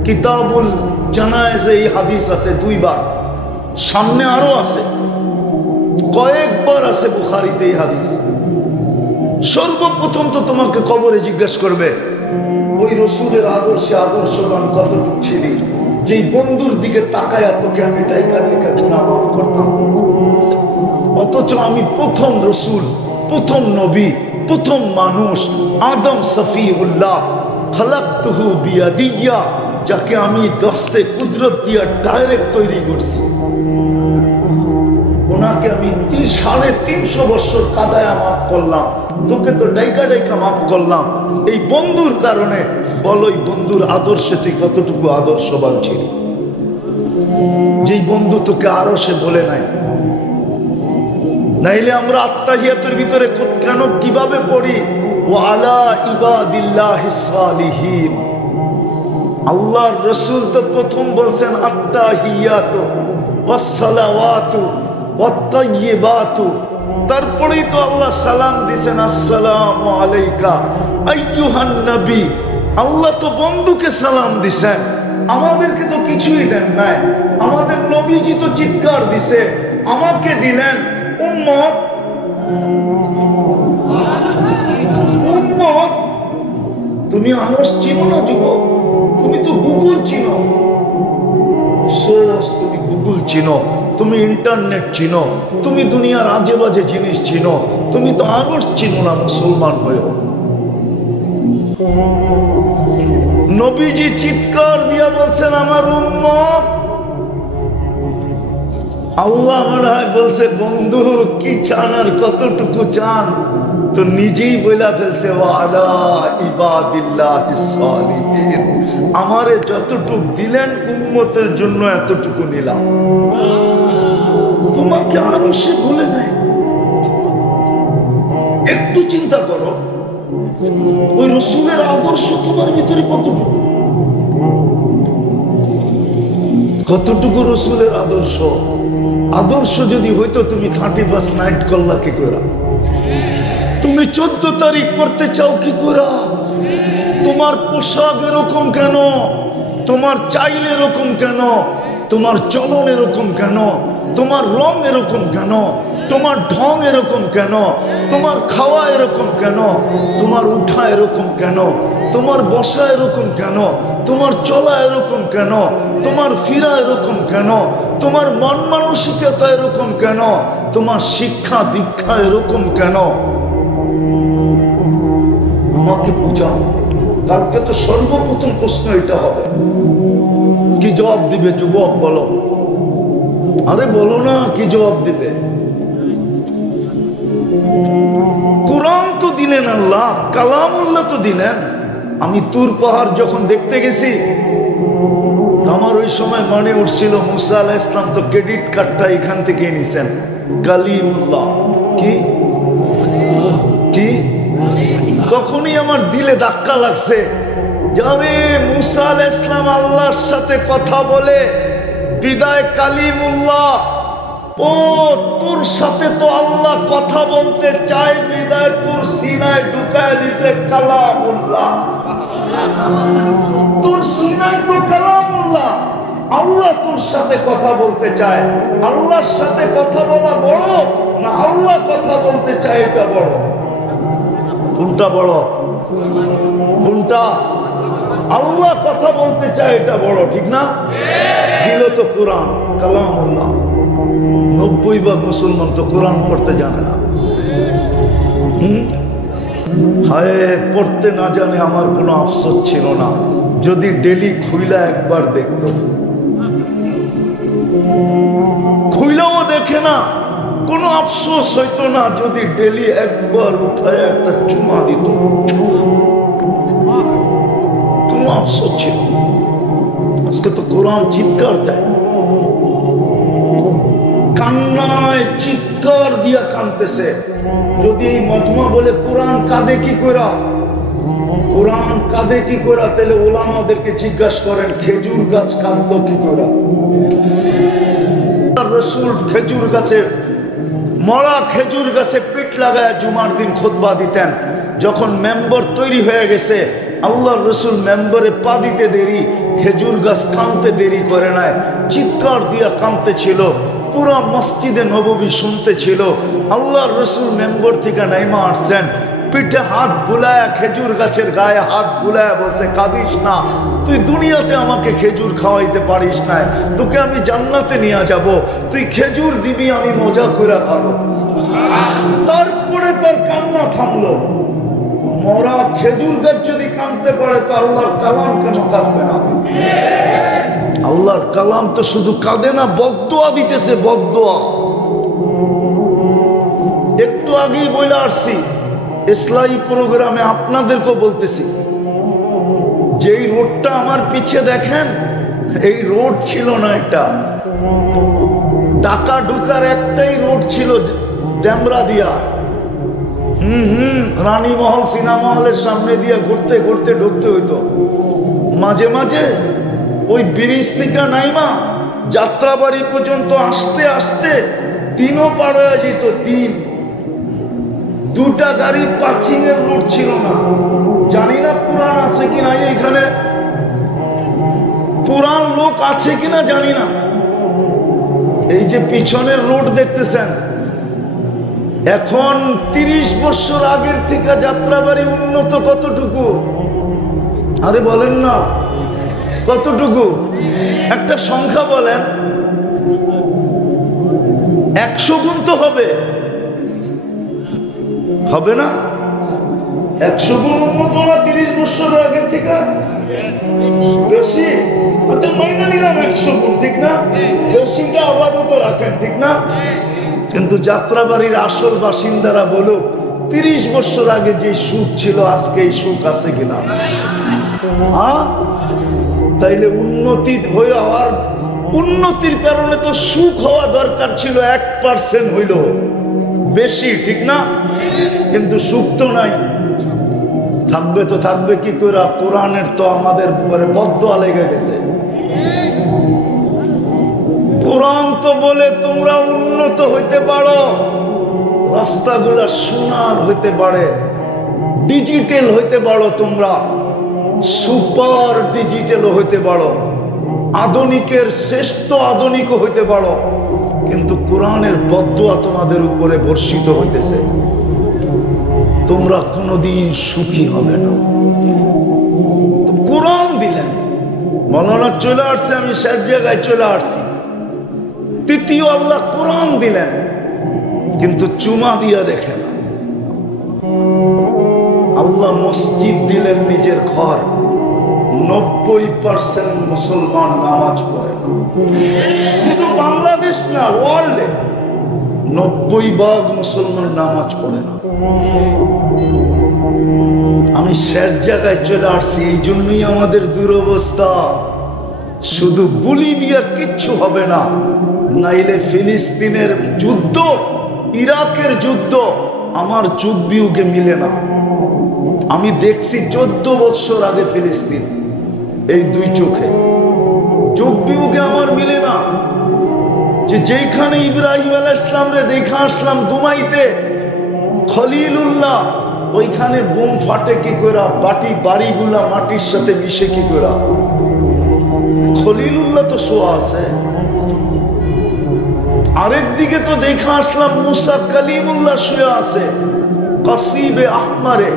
কিতাবুল জানায়েজে এই হাদিস আছে 2 বার, সামনে আরো আছে, কয়েকবার আছে বুখারীতে এই হাদিস। সর্বপ্রথম তো তোমাকে কবরে জিজ্ঞেস করবে, ওই রসুলের আদর্শে আদর্শবান কতটুকু ছিলি, যেই বন্ধুর দিকে তাকায়া তোকে আমি ডাইকা ডাইকা গুনাহ মাফ করতাম। অথচ আমি প্রথম রসুল, প্রথম নবী, প্রথম মানুষ আদম সফিউল্লাহ, খালাকতুহু বিয়াদিয়া, যাকে আমি দস্তে কুদরত দিয়া ডাইরেক্ট তৈরি করছি, ওনাকে আমি 350 বৎসর কাদায়া মাফ করলাম। তোকে তো ডাইকা ডাইকা মাফ করলাম এই বন্ধুর কারণে। বলো এই বন্ধুর আদর্শে তুই কতটুকু আদর্শবান ছিলি, যেই বন্ধু তোকে আরশে বলে নাই। নাইলে আমরা আত্তাহিয়াতের ভিতরে কেন কিভাবে পড়ি, ওয়া আলা ইবাদিল্লাহিস সালিহিন। আল্লাহর রাসূল তো প্রথম বলছেন আত্তাহিয়াতু ওয়াস সালাওয়াতু ওয়াত তাইয়্যিবাতু, তারপরেই তো আল্লাহ সালাম দিয়েছেন, আসসালামু আলাইকা আইয়ুহান নবী। আল্লাহ তো বন্ধুকে সালাম দিছেন, আমাদেরকে তো কিছুই দেন নাই। আমাদের নবীজি তো চিৎকার দিছে, আমাকে দিলেন উম্মত। উম্মত, তুমি আরশ চিনো না যুবক? তুমি তো গুগল চিনো। সোস, তুমি গুগল চিনো, তুমি ইন্টারনেট চিনো, তুমি দুনিয়ার আজে বাজে জিনিস চিনো, তুমি তো আরশ চিনো না মুসলমান হয়েও। নবীজি চিৎকার দিয়া বলছেন আমার উম্মত। আল্লাহ মনে হয় বলছে, বন্ধু কি চান আর কতটুকু চান? তো নিজেই বইলা ফেলছে, ওয়ালা ইবাদিল্লাহিস সালিহিন, আমারে যতটুকু দিলেন উম্মতের জন্য এতটুকু নিলাম। তোমাকে আরো সে বলে নাই। একটু চিন্তা করো, ওই রসুলের আদর্শ তোমার ভিতরে কতটুকু, কতটুকু রসুলের আদর্শ। আদর্শ যদি হইতো তুমি 31st নাইট করলা কি করে? তুমি 14 তারিখ করতে চাও কি করে? তোমার পোশাক এরকম কেন? তোমার চাইল এরকম কেন? তোমার চলন এরকম কেন? তোমার রং এরকম কেন? তোমার ঢং এরকম কেন? তোমার খাওয়া এরকম কেন? তোমার উঠা এরকম কেন? তোমার বসা এরকম কেন? তোমার চলা এরকম কেন? তোমার ফিরা এরকম কেন? তোমার মন মানসিকতা এরকম কেন? তোমার শিক্ষা দীক্ষা এরকম কেন? আমাকে বুঝাও। তাকে তো সর্বপ্রথম প্রশ্ন এটা হবে। কি জবাব দিবে যুবক? বলো, আরে বলো না, কি জবাব দিবে? কোরআন তো দিলেন আল্লাহ, কালামুল্লাহ তো দিলেন। আমি তুর পাহাড় যখন দেখতে গেছি, আমার ওই সময় মনে উঠছিল মুসা আলাইহিস সালাম তো ক্রেডিট কার্ডটা এখান থেকে নিছেন, কালিমুল্লাহ। কি কি তখনই আমার দিলে ধাক্কা লাগছে, আরে মুসা আলাইহিস সালাম আল্লাহর সাথে কথা বলে বিদায় কালিমুল্লাহ। ও তোর সাথে তো আল্লাহ কথা বলতে চায়, বিদায় তোর সিনায় ঢুকায় দিছে কালামুল্লাহ। তোর সিনায় তো কালামুল্লাহ, আল্লাহ তোর সাথে কথা বলতে চায়। আল্লাহর সাথে কথা বলা বড় না আল্লাহ কথা বলতে চায় এটা বড়? কোনটা বড়? কোনটা? আল্লাহ কথা বলতে চায় এটা বড়, ঠিক না? দিল তো কোরআন কালামুল্লাহ। 90% মুসলমান তো কোরআন পড়তে জানে না। হায়, পড়তে না জানে আমার কোনো আফসোস ছিল না যদি ডেলি খুইলা একবার দেখতো। খুইলাও দেখে না, কোনো আফসোস হইতো না যদি ডেলি একবার উঠায় একটা চুমা দিত, কোনো আফসোস ছিল। আজকে তো কোরআন চিৎকার দেয়, কান্নায় চিৎকার দিয়া কাঁদতেছে। যদি এই মজমা বলে কোরআন কাঁদে কি করা, কোরআন কাঁদে কি করা, তাহলে ওলামাদেরকে জিজ্ঞাসা করেন খেজুর গাছ কাঁদতো কি করা? রসুল খেজুর গাছে, মরা খেজুর গাছে পিঠ লাগায় জুমার দিন খুতবা দিতেন। যখন মেম্বার তৈরি হয়ে গেছে, আল্লাহর রসুল মেম্বারে পা দিতে দেরি, খেজুর গাছ কাঁদতে দেরি করে নাই, চিৎকার দিয়া কাঁদতে ছিল। পুরা মসজিদে নববী শুনতে ছিল। আল্লাহর রসুল মেম্বার থেকে নাইমা আসছেন, পিঠে হাত বুলায়া খেজুর গাছের গায়ে হাত বুলায়া বলছে, কাঁদিস না, তুই দুনিয়াতে আমাকে খেজুর খাওয়াইতে পারিস না, তোকে আমি জান্নাতে নিয়ে যাব, তুই খেজুর দিবি, আমি মজা করে খাবো। তারপরে তার কান্না থামলো। মরা খেজুর গাছ যদি কাঁদতে পারে তো আল্লাহর কালাম কেন কাঁদবে না? আল্লাহর কালাম তো শুধু কাঁদে না, বদদোয়া দিতেছে, বদদোয়া। একটু আগেই বলে আসছি, ইসলামী প্রোগ্রামে আপনাদেরকেও বলতেছি, যেই রোডটা আমার পিছে দেখেন, এই রোড ছিল না, এটা ঢাকা ঢুকার একটাই রোড ছিল, ড্যামরা দিয়া। রানীমহল সিনেমা হলের সামনে দিয়ে ঘুরতে ঘুরতে ঢুকতে হইতো। মাঝে মাঝে ওই ব্রিজ থেকে নাইমা যাত্রাবাড়ি পর্যন্ত আসতে আসতে দিনও পার হয়ে যেত, দিন। দুটা গাড়ি পার্কিং এর রোড ছিল না। জানি না পুরান আছে কিনা এখানে, পুরান লোক আছে কিনা জানি না। এই যে পিছনের রোড দেখতেছেন, এখন 30 বছর আগের থেকে যাত্রাবাড়ি উন্নত কতটুকু? আরে বলেন না, কতটুকু? একটা সংখ্যা বলেন। 100 গুণ তো হবে, হবে না? 100 গুণ উন্নত না 30 বছর আগের থেকে? বেশি? আচ্ছা মাইনা নিলাম 100 গুণ, ঠিক না? বেশিটা আপাতত রাখেন, ঠিক না? কিন্তু যাত্রাবাড়ির আসল বাসিন্দারা বলুক, 30 বছর আগে যে সুখ ছিল আজকে এই সুখ আছে কিনা? তাইলে উন্নতি হয়ে হওয়ার, উন্নতির কারণে তো সুখ হওয়া দরকার ছিল 1% হইল বেশি, ঠিক না? কিন্তু সুখ তো নাই। থাকবে তো থাকবে কি করে? কোরআনের তো আমাদের উপরে বদদোয়া লেগে গেছে। কোরআন তো বলে তোমরা উন্নত হইতে পারো, রাস্তাগুলা সোনার হইতে পারে, ডিজিটাল হইতে পারো, তোমরা সুপার ডিজিটাল হইতে পারো, আধুনিকের শ্রেষ্ঠ আধুনিক হইতে পারো। কিন্তু কোরআনের বদদোয়া তোমাদের উপরে বর্ষিত হইতেছে, তোমরা কোনোদিন সুখী হবে না। তো কোরআন দিলেন, মৌলানা চলে আসছে, আমি শেষ জায়গায় চলে আসছি। তৃতীয় আল্লাহ কোরআন দিলেন, কিন্তু চুমা দিয়া দেখে না। আল্লাহ মসজিদ দিলেন, নিজের ঘর। 90% মুসলমান নামাজ পড়ে, শুধু বাংলাদেশ না, ওয়ার্ল্ডে 90% মুসলমান নামাজ পড়ে না। আমি শেষ জায়গায় চলে আসছি, এই জন্যই আমাদের দুরবস্থা। শুধু বুলি দিয়া কিচ্ছু হবে না, নাইলে ফিলিস্তিনের যুদ্ধ, ইরাকের যুদ্ধ আমার যুগ বিয়োগে মিলে না। আমি দেখছি 14 বছর আগে ফিলিস্তিন, এই দুই চোখে, যুগ বিয়োগে আমার মিলে না। যে যেখানে ইব্রাহিম আলাইহিস সালাম রে দেখা আসলাম ঘুমাইতে, খলিলুল্লাহ, ওইখানে বোম ফাটে কি করে, বাড়িগুলা মাটির সাথে মিশে কি করে। খলিলুল্লাহ তো শোয়া আছে। আরেক দিকে তো দেখা আসলাম মুসা কালিমুল্লাহ শুয়ে আছে কাসিবে আহমারে,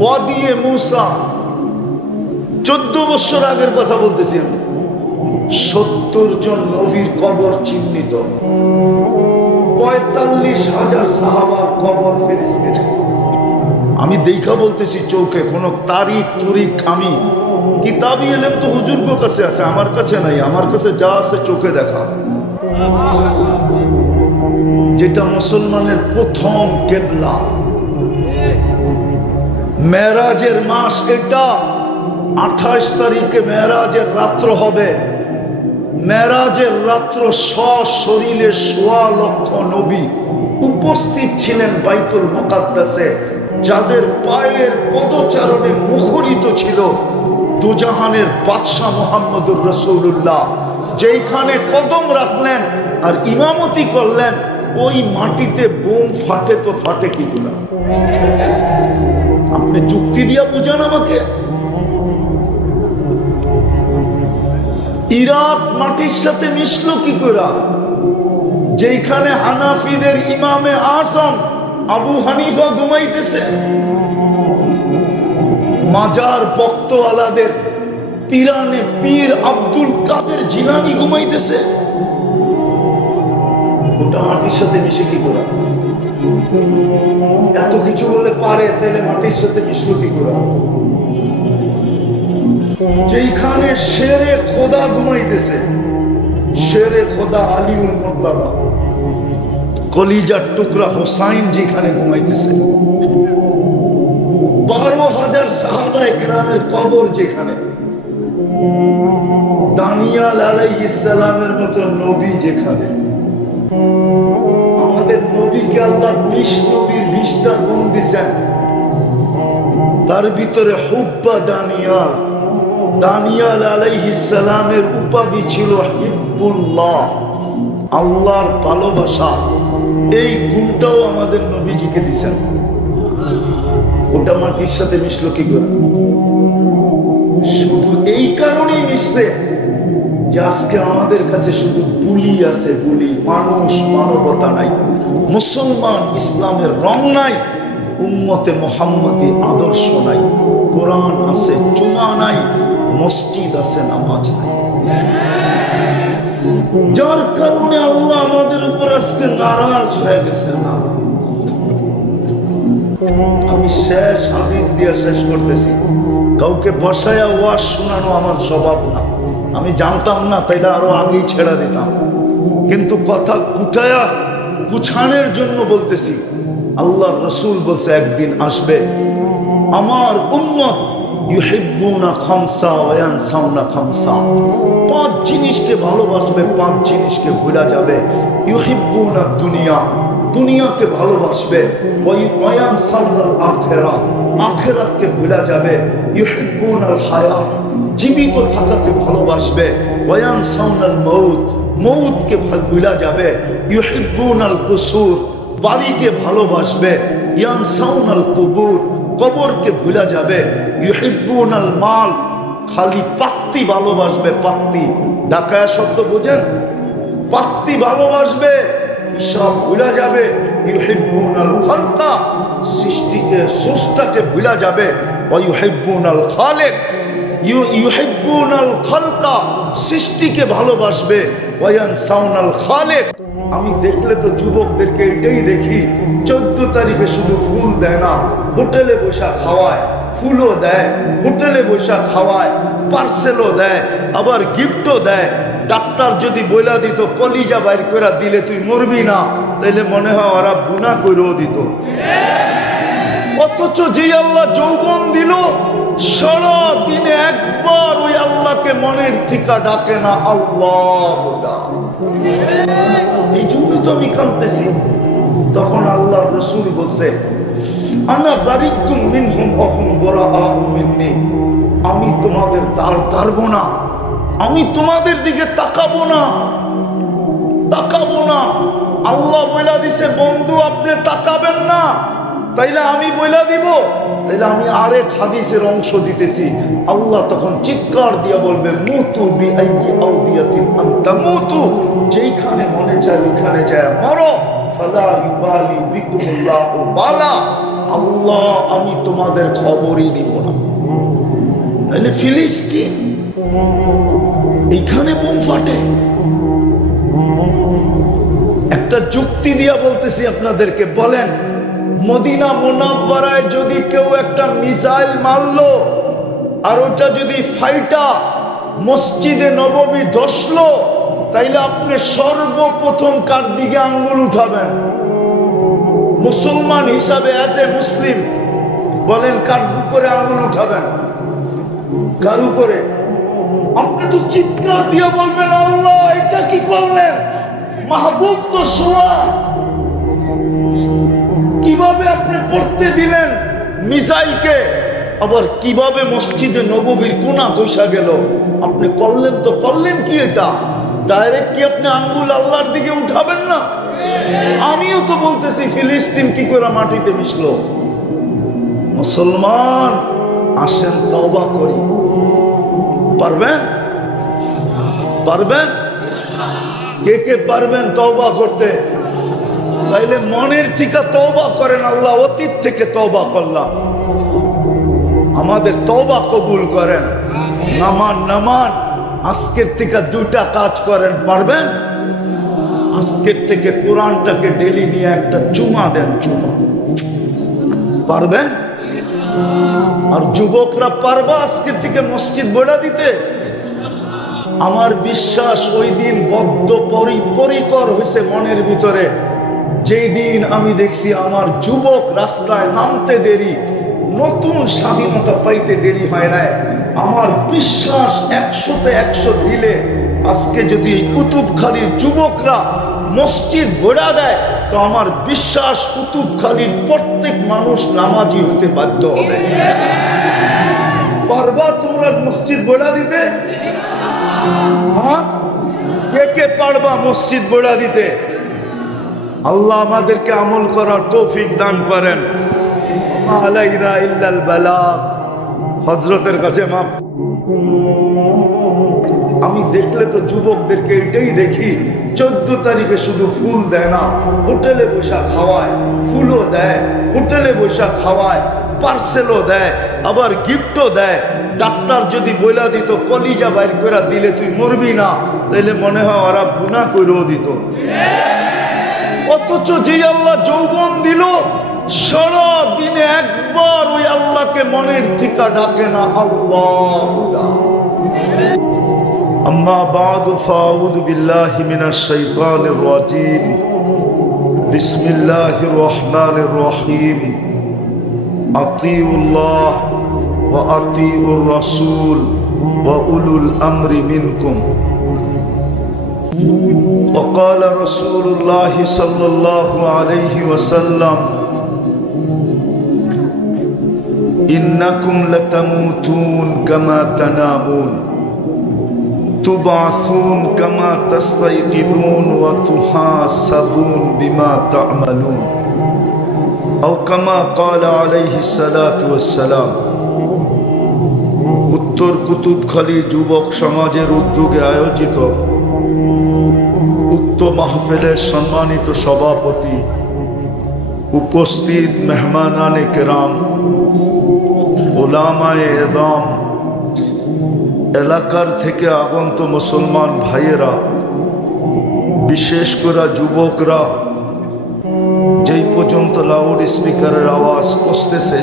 ওয়াদিয়ে মুসা। 14 বছর আগের কথা বলতেছি আমি। 70 জন নবীর কবর চিহ্নিত, 45,000 সাহাবার কবর ফিলিস্তিনে। আমি দেখা বলতেছি চৌকে, কোন তারিখ তুরিখ আমি কিতাবি এলেম তো হুজুরগো কাছে আছে, আমার কাছে নাই। আমার কাছে যা আছে চোখে দেখা। যেটা মুসলমানের প্রথম কেবলা, মেরাজের মাস এটা। 28 তারিখে মেরাজের রাত্র হবে। মেরাজের রাত্র সশরীরে 1.25 লক্ষ নবী উপস্থিত ছিলেন বাইতুল মুকাদ্দাসে, যাদের পায়ের পদচারণে মুখরিত ছিল দুজাহানের বাদশাহ মুহাম্মদুর রাসূলুল্লাহ। যেইখানে কদম রাখলেন আর ইমামতি করলেন, ওই মাটিতে বোম ফাটে তো ফাটে কি করে? আপনি যুক্তি দিয়া বুঝান আমাকে। ইরাক মাটির সাথে মিশলো কি করে? যেখানে হানাফিদের ইমামে আজম আবু হানিফা ঘুমাইতেছে, মাজার বক্তওয়ালাদের পিরানে পীর আব্দুল কাদের জিলানী ঘুমাইতেছে, ওটা মাটির সাথে মিশে কি করে? এত কিছু বলে পারে, তাহলে মাটির সাথে মিশলো কি করে? যেখানে শেরে খোদা ঘুমাইতেছে, শেরে খোদা আলিউল মুর্তজা, কলিজার টুকরা হোসাইন যেখানে ঘুমাইতেছে, 12,000 সাহাবায়ে কেরামের কবর যেখানে, দানিয়াল আলাইহিস সালামের মতো নবী যেখানে, আমাদের নবীকে আল্লাহ 20 নবীর 20টা গুণ দিয়েছেন, তার ভিতরে হুব্বা দানিয়াল। দানিয়াল আলাইহিস সালামের উপাধি ছিল হিব্বুল্লাহ, আল্লাহর ভালোবাসা। এই গুণটাও আমাদের নবীজিকে দিয়েছেন। ওটা মাটির সাথে মিশলো কি করে? শুধু এই কারণেই মিশছে যে আজকে আমাদের কাছে শুধু বুলি আছে, বুলি, মানুষ মানবতা নাই, মুসলমান ইসলামের রং নাই, উম্মতে মুহাম্মাদি আদর্শ নাই, কোরআন আছে চুমা নাই, মসজিদ আছে নামাজ নাই। যার কারণে আল্লাহ আমাদের উপর আজকে নারাজ হয়ে গেছে। না, আমি শেষ হাদিস দিয়ে শেষ করতেছি। কাউকে বসায়া ওয়াজ শোনানো আমার স্বভাব না। আমি জানতাম না, তাইলে আরো আগেই ছেড়ে দিতাম, কিন্তু কথা গুছায়া গুছানোর জন্য বলতেছি। আল্লাহর রাসূল বলছে একদিন আসবে আমার উম্মত ইউহিব্বুনা খামসা ওয়া ইয়ানসাউনা খামসা, 5 জিনিসকে ভালোবাসবে, 5 জিনিসকে ভুলা যাবে। ইউহিব্বুনা দুনিয়া, দুনিয়াকে ভালোবাসবে, ওয়া ইয়ানসাউনাল আখিরা, আখিরাতকে ভুলা যাবে। ইউহিব্বুনাল হায়াত, জীবিত থাকাকে ভালোবাসবে। ওয়া ইয়ানসাউনাল মউত, মউতকে ভুলা যাবে। ইউহিব্বুনাল কুসুর, বাড়িকে ভালোবাসবে। ইয়ানসাউনাল কুবুর, কবরকে ভুলা যাবে। ইউহিব্বুনাল মাল, খালি পাত্তি ভালোবাসবে, পাত্তি, ঢাকায়া শব্দ বোঝেন, পাত্তি ভালোবাসবে, হিসাব ভুলা যাবে। ইউহিব্বুনাল খালকা, সৃষ্টিকে স্রষ্টাকে ভুলা যাবে। ওয়া ইউহিব্বুনাল খালিক, ইউহিব্বুনাল খালকা, সৃষ্টিকে ভালোবাসবে। ওয়া ইয়ানসাউনাল খালিক। আমি দেখলে তো যুবকদেরকে এটাই দেখি, 14 তারিখে শুধু ফুল দেয় না, হোটেলে বসা খাওয়ায়, ফুলও দেয়, হোটেলে বসা খাওয়ায়, পার্সেলও দেয়, আবার গিফটও দেয়। ডাক্তার যদি বইলা দিত কলিজা বাইর করে দিলে তুই মরবি না, তাইলে মনে হয় ওরা বুনা করেও দিত। অথচ যে আল্লাহ যৌবন দিল সারা দিনে একবার ওই আল্লাহকে মনের থেকে ডাকে না আল্লাহ। এই জন্য তো আমি কাঁদতেছি। তখন আল্লাহ রাসূল বলছে আনা বারিকুম মিনহুম ওয়াহুম বুরাআউ মিন্নি, আমি তোমাদের দ্বার ধরবো না, আমি তোমাদের দিকে তাকাবো না, তাকাবো না। আল্লাহ বইলা দিছে বন্ধু আপনি তাকাবেন না, তাইলে আমি বইলা দিব। তাইলে আমি আরেক হাদিসের অংশ দিতেছি। আল্লাহ তখন চিৎকার দিয়া বলবে মুতু বিআইয়ি আউদিয়াতিন আনতা মুতু, যেইখানে মনে চায় ওইখানে যায় মরো। ফালা ইউবালি বিকুমুল্লাহু বালা, আল্লাহ আমি তোমাদের খবরই নিব না। তাইলে ফিলিস্তিন এইখানে বোম ফাটে। একটা যুক্তি দিয়া বলতেছি আপনাদেরকে, বলেন মদিনা মুনাওয়ারায় যদি কেউ একটা মিসাইল মারলো আর ওটা যদি ফাইটা মসজিদে নববী ধসলো, তাইলে আপনি সর্বপ্রথম কার দিকে আঙ্গুল উঠাবেন? মুসলমান হিসাবে অ্যাজ এ মুসলিম বলেন কার উপরে আঙ্গুল উঠাবেন? কার উপরে? আপনি তো চিৎকার দিয়ে বলবেন আল্লাহ এটা কি করলেন, মাহবুব তো শোয়া, কিভাবে আপনি পড়তে দিলেন মিসাইলকে, আবার কিভাবে মসজিদে নববীর কোনা দোষা গেল? আপনি করলেন তো করলেন কি এটা? ডাইরেক্ট কি আপনি আঙ্গুল আল্লাহর দিকে উঠাবেন না? আমিও তো বলতেছি ফিলিস্তিন কি করে মাটিতে মিশলো। মুসলমান আসেন তওবা করি। পারবেন? পারবেন? কে কে পারবেন তওবা করতে? তাইলে মনের থেকে তওবা করেন। আল্লাহ অতীত থেকে তওবা করলাম, আমাদের তওবা কবুল করেন। নামান নামান আজকের থেকে দুইটা কাজ করেন। পারবেন? আজকের থেকে কোরআনটাকে ডেলি নিয়ে একটা চুমা দেন, চুমা। পারবেন? আর যুবকরা পারবা আজকের থেকে মসজিদ বড়া দিতে? আমার বিশ্বাস ওই দিন বদ্ধ পরিকর হয়েছে মনের ভিতরে, যেই দিন আমি দেখছি আমার যুবক রাস্তায় নামতে দেরি, নতুন স্বাধীনতা পাইতে দেরি হয় নাই। আমার বিশ্বাস 100-তে 100 দিলে আজকে যদি এই কুতুবখালীর যুবকরা মসজিদ গড়া দেয়, তো আমার বিশ্বাস কুতুবখালীর প্রত্যেক মানুষ নামাজি হতে বাধ্য হবে। পারবা তোমরা মসজিদ গড়া দিতে? হ্যাঁ, কে কে পারবা মসজিদ গড়া দিতে? আল্লাহ আমাদেরকে আমল করার তৌফিক দান করেন। আলাইনা ইল্লাল বালাগ। হযরতের কাছে মাপ। আমি দেখলে তো যুবকদেরকে এটাই দেখি, 14 তারিখে শুধু ফুল দেয় না, হোটেলে বসা খাওয়ায়, ফুলও দেয়, হোটেলে বসা খাওয়ায়, পার্সেলও দেয়, আবার গিফটও দেয়। ডাক্তার যদি বইলা দিত কলিজা বাইর করে দিলে তুই মরবি না, তাইলে মনে হয় ওরা গুনাহ কইরেও দিত। অথচ যে আল্লাহ যৌবন দিল সারা দিনে একবার ওই আল্লাহকে মনের থেকে ডাকে না আল্লাহ। আম্মা বা'দু ফাউযু বিল্লাহি মিনাশ শাইতানির রাজীম। বিসমিল্লাহির রহমানির রহিম। আতিউল্লাহ ওয়া আতিউর রাসূল ওয়া উলুল আমরি মিনকুম। وقال رسول الله صلى الله عليه وسلم إنكم لتموتون كما تنامون تبعثون كما تستيقظون وتحاسبون بما تعملون أو كما قال عليه الصلاة والسلام। উত্তর কুতুবখালী যুবক সমাজের উদ্যোগে আয়োজিত উক্ত মাহফিলের সম্মানিত সভাপতি, উপস্থিত মেহমানানে কেরাম, উলামায়ে এযাম, এলাকার থেকে আগন্ত মুসলমান ভাইয়েরা, বিশেষ করে যুবকরা, যেই পর্যন্ত লাউড স্পিকারের আওয়াজ পৌঁছতেছে,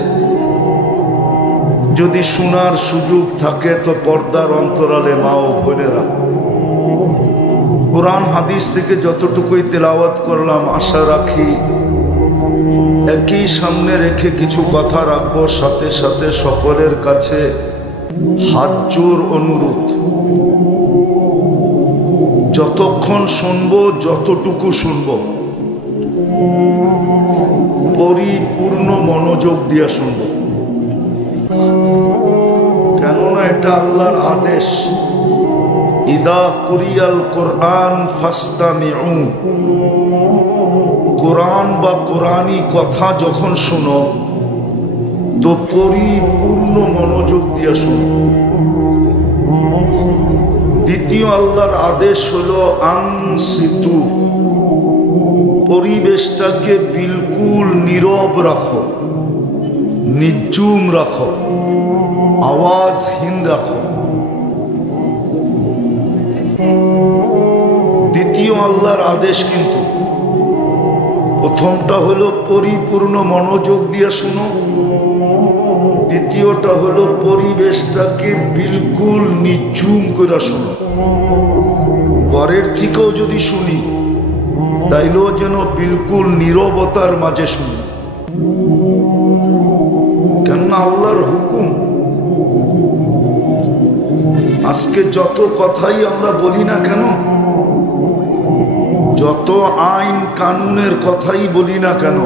যদি শোনার সুযোগ থাকে তো পর্দার অন্তরালে মা ও বোনেরা, কোরআন হাদিস থেকে যতটুকুই তেলাওয়াত করলাম, আশা রাখি একই সামনে রেখে কিছু কথা রাখবো, সাথে সাথে সকলের কাছে হাত জোর অনুরোধ, যতক্ষণ শুনবো, যতটুকু শুনবো, পরিপূর্ণ মনোযোগ দিয়ে শুনবো। কেননা এটা আল্লাহর আদেশ, ইদা কুরিয়াল কোরআন ফাস্তামিউ, কোরআন বা কোরআনী কথা যখন শোনো তো পরিপূর্ণ মনোযোগ দিয়ে শোনো। দ্বিতীয় আল্লাহর আদেশ হলো আনসিতু, পরিবেশটাকে বিলকুল নীরব রাখো, নির্জুম রাখো, আওয়াজহীন রাখো। দ্বিতীয় আল্লাহর আদেশ, কিন্তু প্রথমটা হলো পরিপূর্ণ মনোযোগ দিয়ে শুনো, দ্বিতীয়টা হলো পরিবেশটাকে বিলকুল নিঝুম করে শোনো। ঘরের থেকেও যদি শুনি তাইলেও যেন বিলকুল নীরবতার মাঝে শুনি, কেননা আল্লাহর হুকুম। আজকে যত কথাই আমরা বলি না কেন, যত আইন কানুনের কথাই বলি না কেন,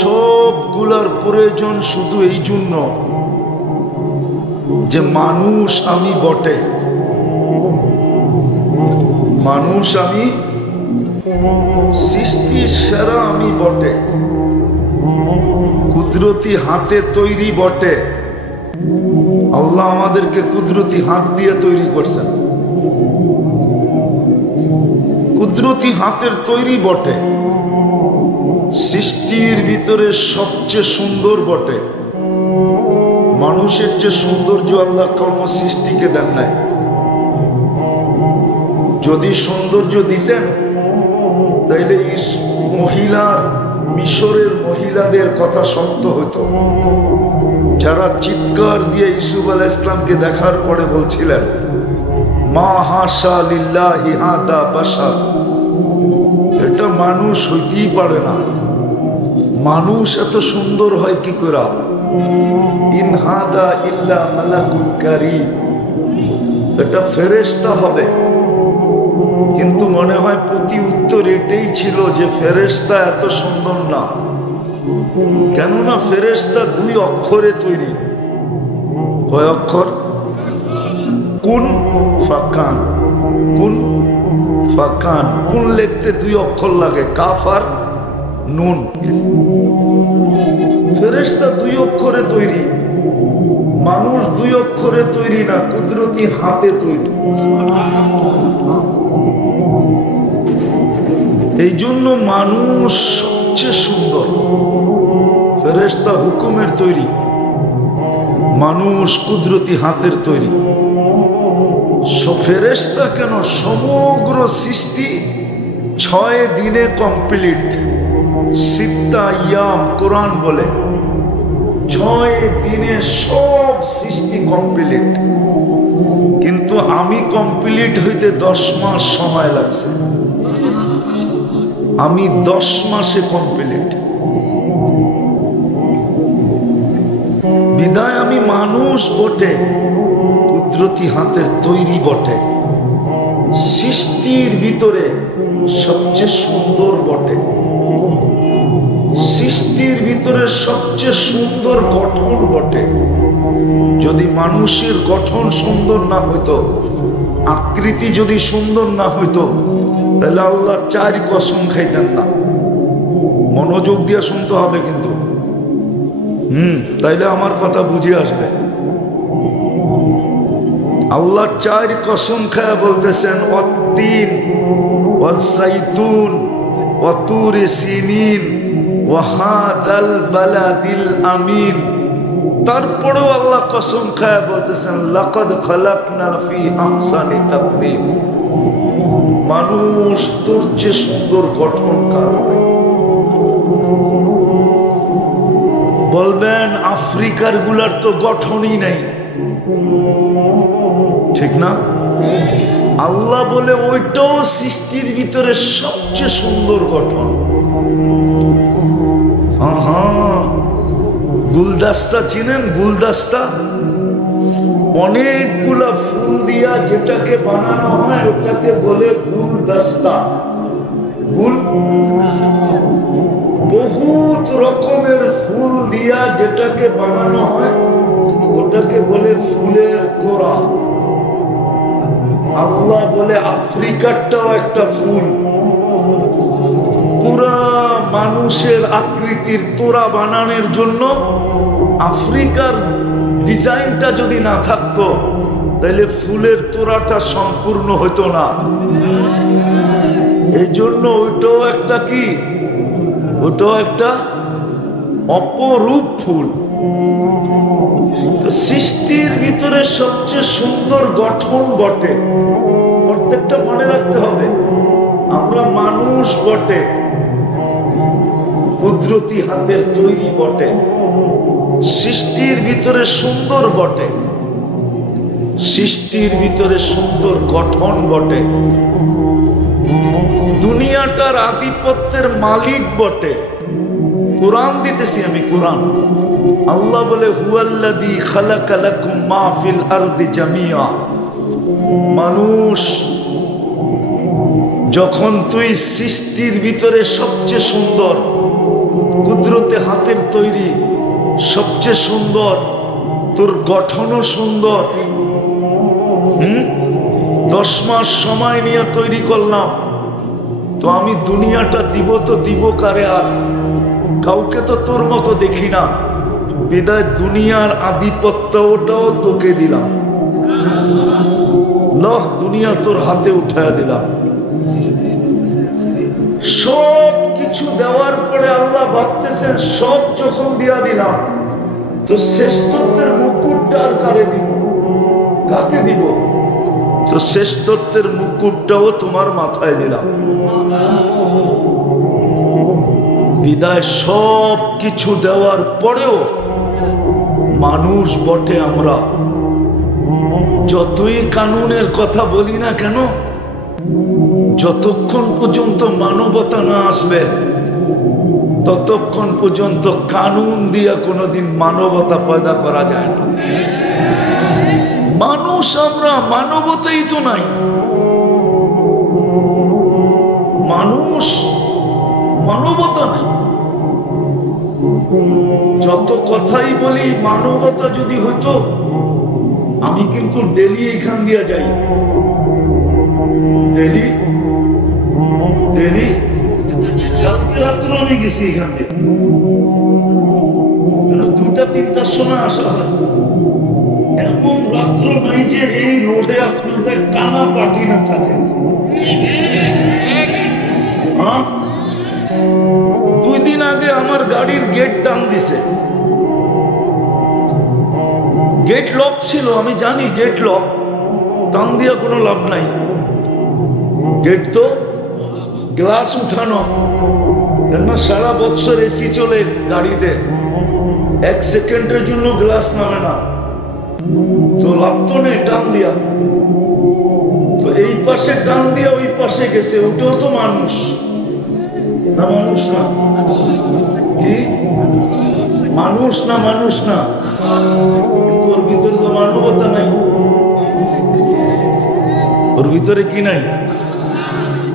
সবগুলার প্রয়োজন শুধু এই জন্য যে মানুষ আমি বটে, মানুষ আমি, সৃষ্টির সেরা আমি বটে, কুদরতি হাতে তৈরি বটে। আল্লাহ আমাদেরকে কুদরতি হাত দিয়ে তৈরি করছেন, কুদরতি হাতের তৈরি বটে, সৃষ্টির ভিতরে সবচেয়ে সুন্দর বটে। মানুষের যে সৌন্দর্য আল্লাহ কর্ম সৃষ্টিকে দেন নাই। যদি সৌন্দর্য দিতেন তাইলে মহিলার, মিশরের মহিলাদের কথা সত্য হতো, যারা চিৎকার দিয়ে ইউসুফ আলাইহিস ইসলামকে দেখার পরে বলছিলেন, মা হাশা লিল্লাহি হাদা বাশার, এটা মানুষ হইতেই পারে না, মানুষ এত সুন্দর হয় কি করে, ইন হাদা ইল্লা মালাকুল কারীম, এটা ফেরেশতা হবে। কিন্তু মনে হয় প্রতি উত্তর এটাই ছিল যে ফেরেশতা এত সুন্দর না, কেননা ফেরেশতা 2 অক্ষরে তৈরি। কয় অক্ষর? কুন ফাকান, কুন ফাকান। কুন লিখতে 2 অক্ষর লাগে, কাফ আর নুন। ফেরেশতা 2 অক্ষরে তৈরি, মানুষ 2 অক্ষরে তৈরি না, কুদরতি হাতে তৈরি। এই জন্য মানুষ সবচেয়ে সুন্দর, ফেরেশতা হুকুমের তৈরি, মানুষ কুদরতি হাতের তৈরি। ফেরেশতা কেন, সমগ্র সৃষ্টি 6 দিনে কমপ্লিট। সিত্তা ইয়াম কোরআন বলে 6 দিনে সব সৃষ্টি কমপ্লিট, কিন্তু আমি কমপ্লিট হইতে 10 মাস সময় লাগছে। আমি 10 মাসে কমপ্লিট। বিদায় আমি মানুষ বটে, কুদরতি হাতের তৈরি বটে, সৃষ্টির ভিতরে সবচেয়ে সুন্দর বটে, সৃষ্টির ভিতরে সবচেয়ে সুন্দর গঠন বটে। যদি মানুষের গঠন সুন্দর না হইতো, আকৃতি যদি সুন্দর না হইতো, তাহলে আল্লাহ 4 কসম খাইতেন না। মনোযোগ দিয়ে শুনতে হবে কিন্তু, তাইলে আমার কথা বুঝে আসবে। আল্লাহ 4 কসম খায়া বলতেছেন, ওয়াত্তিন ওয়াজ্জাইতুন ওয়াতুরি সিনিন ওয়াহাদাল বালাদিল আমিন। তারপরেও আল্লাহ কসম খায়া বলতেছেন, লাকাদ খালাকনা ফি আহসানি তাকবীর। মানুষ তোর যে সুন্দর গঠন কারণে। বলবেন আফ্রিকার গুলার তো গঠনই নাই, ঠিক না? আল্লাহ বলে ওইটাও সৃষ্টির ভিতরে সবচেয়ে সুন্দর গঠন। গুলদাস্তা চিনেন? গুলদাস্তা অনেকগুলা ফুল দিয়া যেটাকে বানানো হয় ওটাকে বলে গুলদাস্তা। বহুত রকমের ফুল দিয়া যেটাকে বানানো হয় ওটাকে বলে ফুলের তোড়া। আল্লাহ বলে আফ্রিকারটাও একটা ফুল। পুরা মানুষের আকৃতির তোড়া বানানোর জন্য আফ্রিকার ডিজাইনটা যদি না থাকতো তাহলে ফুলের তোড়াটা সম্পূর্ণ হতো না। এই জন্য ওইটাও একটা কি, ওটাও একটা অপরূপ ফুল। তো সৃষ্টির ভিতরে সবচেয়ে সুন্দর গঠন বটে, প্রত্যেকটা মনে রাখতে হবে। আমরা মানুষ বটে, কুদরতি হাতের তৈরি বটে, সৃষ্টির ভিতরে সুন্দর বটে, সৃষ্টির ভিতরে সুন্দর গঠন বটে, দুনিয়াটার আধিপত্যের মালিক বটে। কোরআন দিতেছি আমি, কোরআন। আল্লাহ বলে হুয়াল্লাযী খালাকা লাকুম মা ফিল আরদি জামিয়া। মানুষ, যখন তুই সৃষ্টির ভিতরে সবচেয়ে সুন্দর, কুদরতে হাতের তৈরি সবচেয়ে সুন্দর, তোর গঠনও সুন্দর, 10 মাস সময় নিয়ে তৈরি করলাম, তো আমি দুনিয়াটা দিব তো দিব কারে? আর কাউকে তো তোর মতো দেখি না, বিদায় দুনিয়ার আধিপত্য ওটাও তোকে দিলাম। লহ, দুনিয়া তোর হাতে উঠায়া দিলাম। সব কিছু দেওয়ার পরে আল্লাহ ভাবতেছেন সব যখন দিয়া দিলাম তো শ্রেষ্ঠত্বের মুকুটটা আর কারে দিব? কাকে দিব? তো শ্রেষ্ঠত্বের মুকুটটাও তোমার মাথায় দিলাম। বিদায় সব কিছু দেওয়ার পরেও মানুষ বটে আমরা। যতই কানুনের কথা বলি না কেন, যতক্ষণ পর্যন্ত মানবতা না আসবে ততক্ষণ পর্যন্ত কানুন দিয়া কোনোদিন মানবতা পয়দা করা যায় না। মানুষ আমরা, মানবতাই তো নাই। মানুষ, মানবতা নাই। যত কথাই বলি মানবতা যদি হইতো, আমি কিন্তু ডেলি এখান দিয়া যাই, ডেলি ডেলি। কালকে রাত্রে আমি গেছি এখান থেকে, 2টা-3টার সময় আসা হয়। এমন রাত্র নাই যে এই রোডে আপনাদের টানা পাটি না থাকে। 2 দিন আগে আমার গাড়ির গেট টান দিছে, গেট লক ছিল, আমি জানি গেট লক, টান দিয়া কোনো লাভ নাই। গেট তো গ্লাস উঠানো, কেননা সারা বছর এসি চলে গাড়িতে, 1 সেকেন্ডের জন্য গ্লাস নামে না, তো লাভ তো নেই টান দিয়া। তো এই পাশে টান দিয়া ওই পাশে গেছে, ওটাও তো মানুষ না? মানুষ না কি? মানুষ না? মানুষ না? কিন্তু ওর ভিতরে তো মানবতা নাই। ওর ভিতরে কি নাই?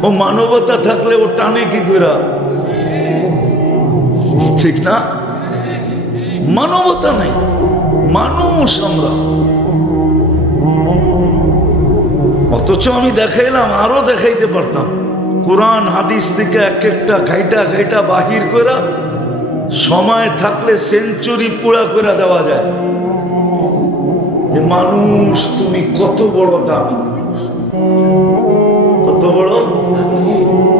ও মানবতা থাকলে ও টানে কি করে? ঠিক না? মানবতা নাই, মানুষ আমরা। অথচ আমি দেখাইলাম, আরো দেখাইতে পারতাম। কোরআন হাদিস থেকে এক একটা ঘাইটা ঘাইটা বাহির করে সময় থাকলে সেঞ্চুরি পুরা করে দেওয়া যায় যে মানুষ তুমি কত বড় দামি, কত বড়,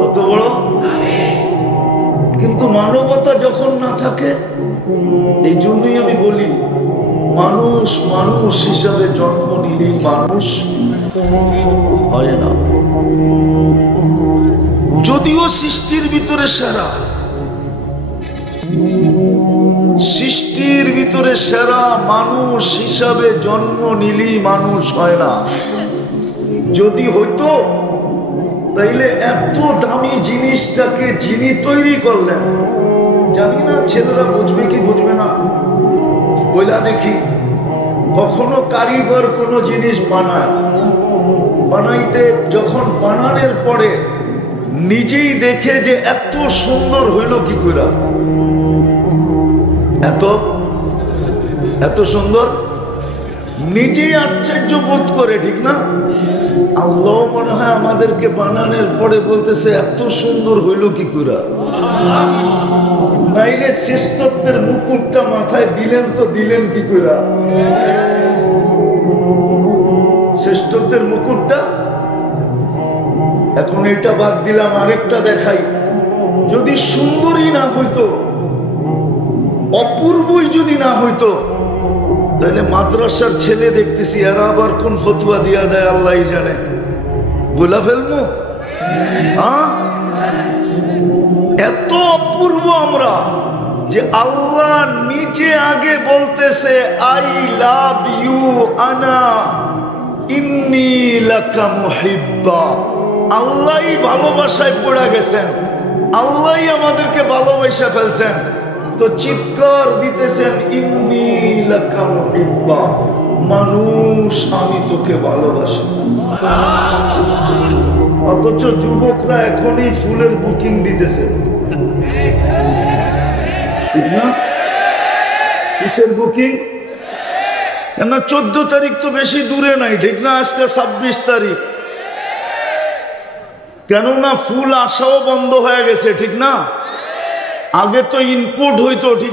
কত বড়। কিন্তু মানবতা যখন না থাকে, এই জন্যই আমি বলি মানুষ মানুষ হিসাবে জন্ম নিলেই মানুষ হয় না। যদিও সৃষ্টির ভিতরে সেরা, সৃষ্টির ভিতরে সেরা মানুষ হিসাবে জন্ম নিলেই মানুষ হয় না। যদি হইতো তাইলে এত দামি জিনিসটাকে যিনি তৈরি করলেন, জানি না ছেলেরা বুঝবে কি বুঝবে না, বইলা দেখি। কখনো কারিগর কোনো জিনিস বানাইতে যখন বানানোর পরে নিজেই দেখে যে এত সুন্দর হইল কি করে, এত সুন্দর, নিজেই আশ্চর্য বোধ করে, ঠিক না? আল্লাহ মনে হয় আমাদেরকে বানানোর পরে বলতেছে এত সুন্দর হইল কি করে। নাইলে শ্রেষ্ঠত্বের মুকুটটা মাথায় দিলেন তো দিলেন কি করে? শ্রেষ্ঠত্বের মুকুটটা এখন এটা বাদ দিলাম, আরেকটা দেখাই। যদি সুন্দরই না হইতো, অপূর্বই যদি না হইতো, তাহলে মাদ্রাসার ছেলে দেখতেছি এরা আবার কোন ফতুয়া দিয়া দেয় আল্লাহ জানে, বলা ফেলবো। এত অপূর্ব আমরা যে আল্লাহ নিজে আগে বলতেছে আই লাভ ইউ আনা ইন্নী লাকা মুহিব্বা। আল্লাহই ভালোবাসায় পড়ে গেছেন, আল্লাহই আমাদেরকে ভালোবাসা ফেলছেন, তো চিৎকার দিতেছেন ইন্নী লাকা মুহিব্বা, মানুষ আমি তোকে ভালোবাসি। অথচ যুবকরা এখনই ফুলের বুকিং দিতেছে, ঠিক না? কিসের বুকিং? কেন 14 তারিখ তো বেশি দূরে নাই, ঠিক না? আজকে 26 তারিখ, কেননা ফুল আসাও বন্ধ হয়ে গেছে, ঠিক না? আগে তো ইনপুট হইতো, ঠিক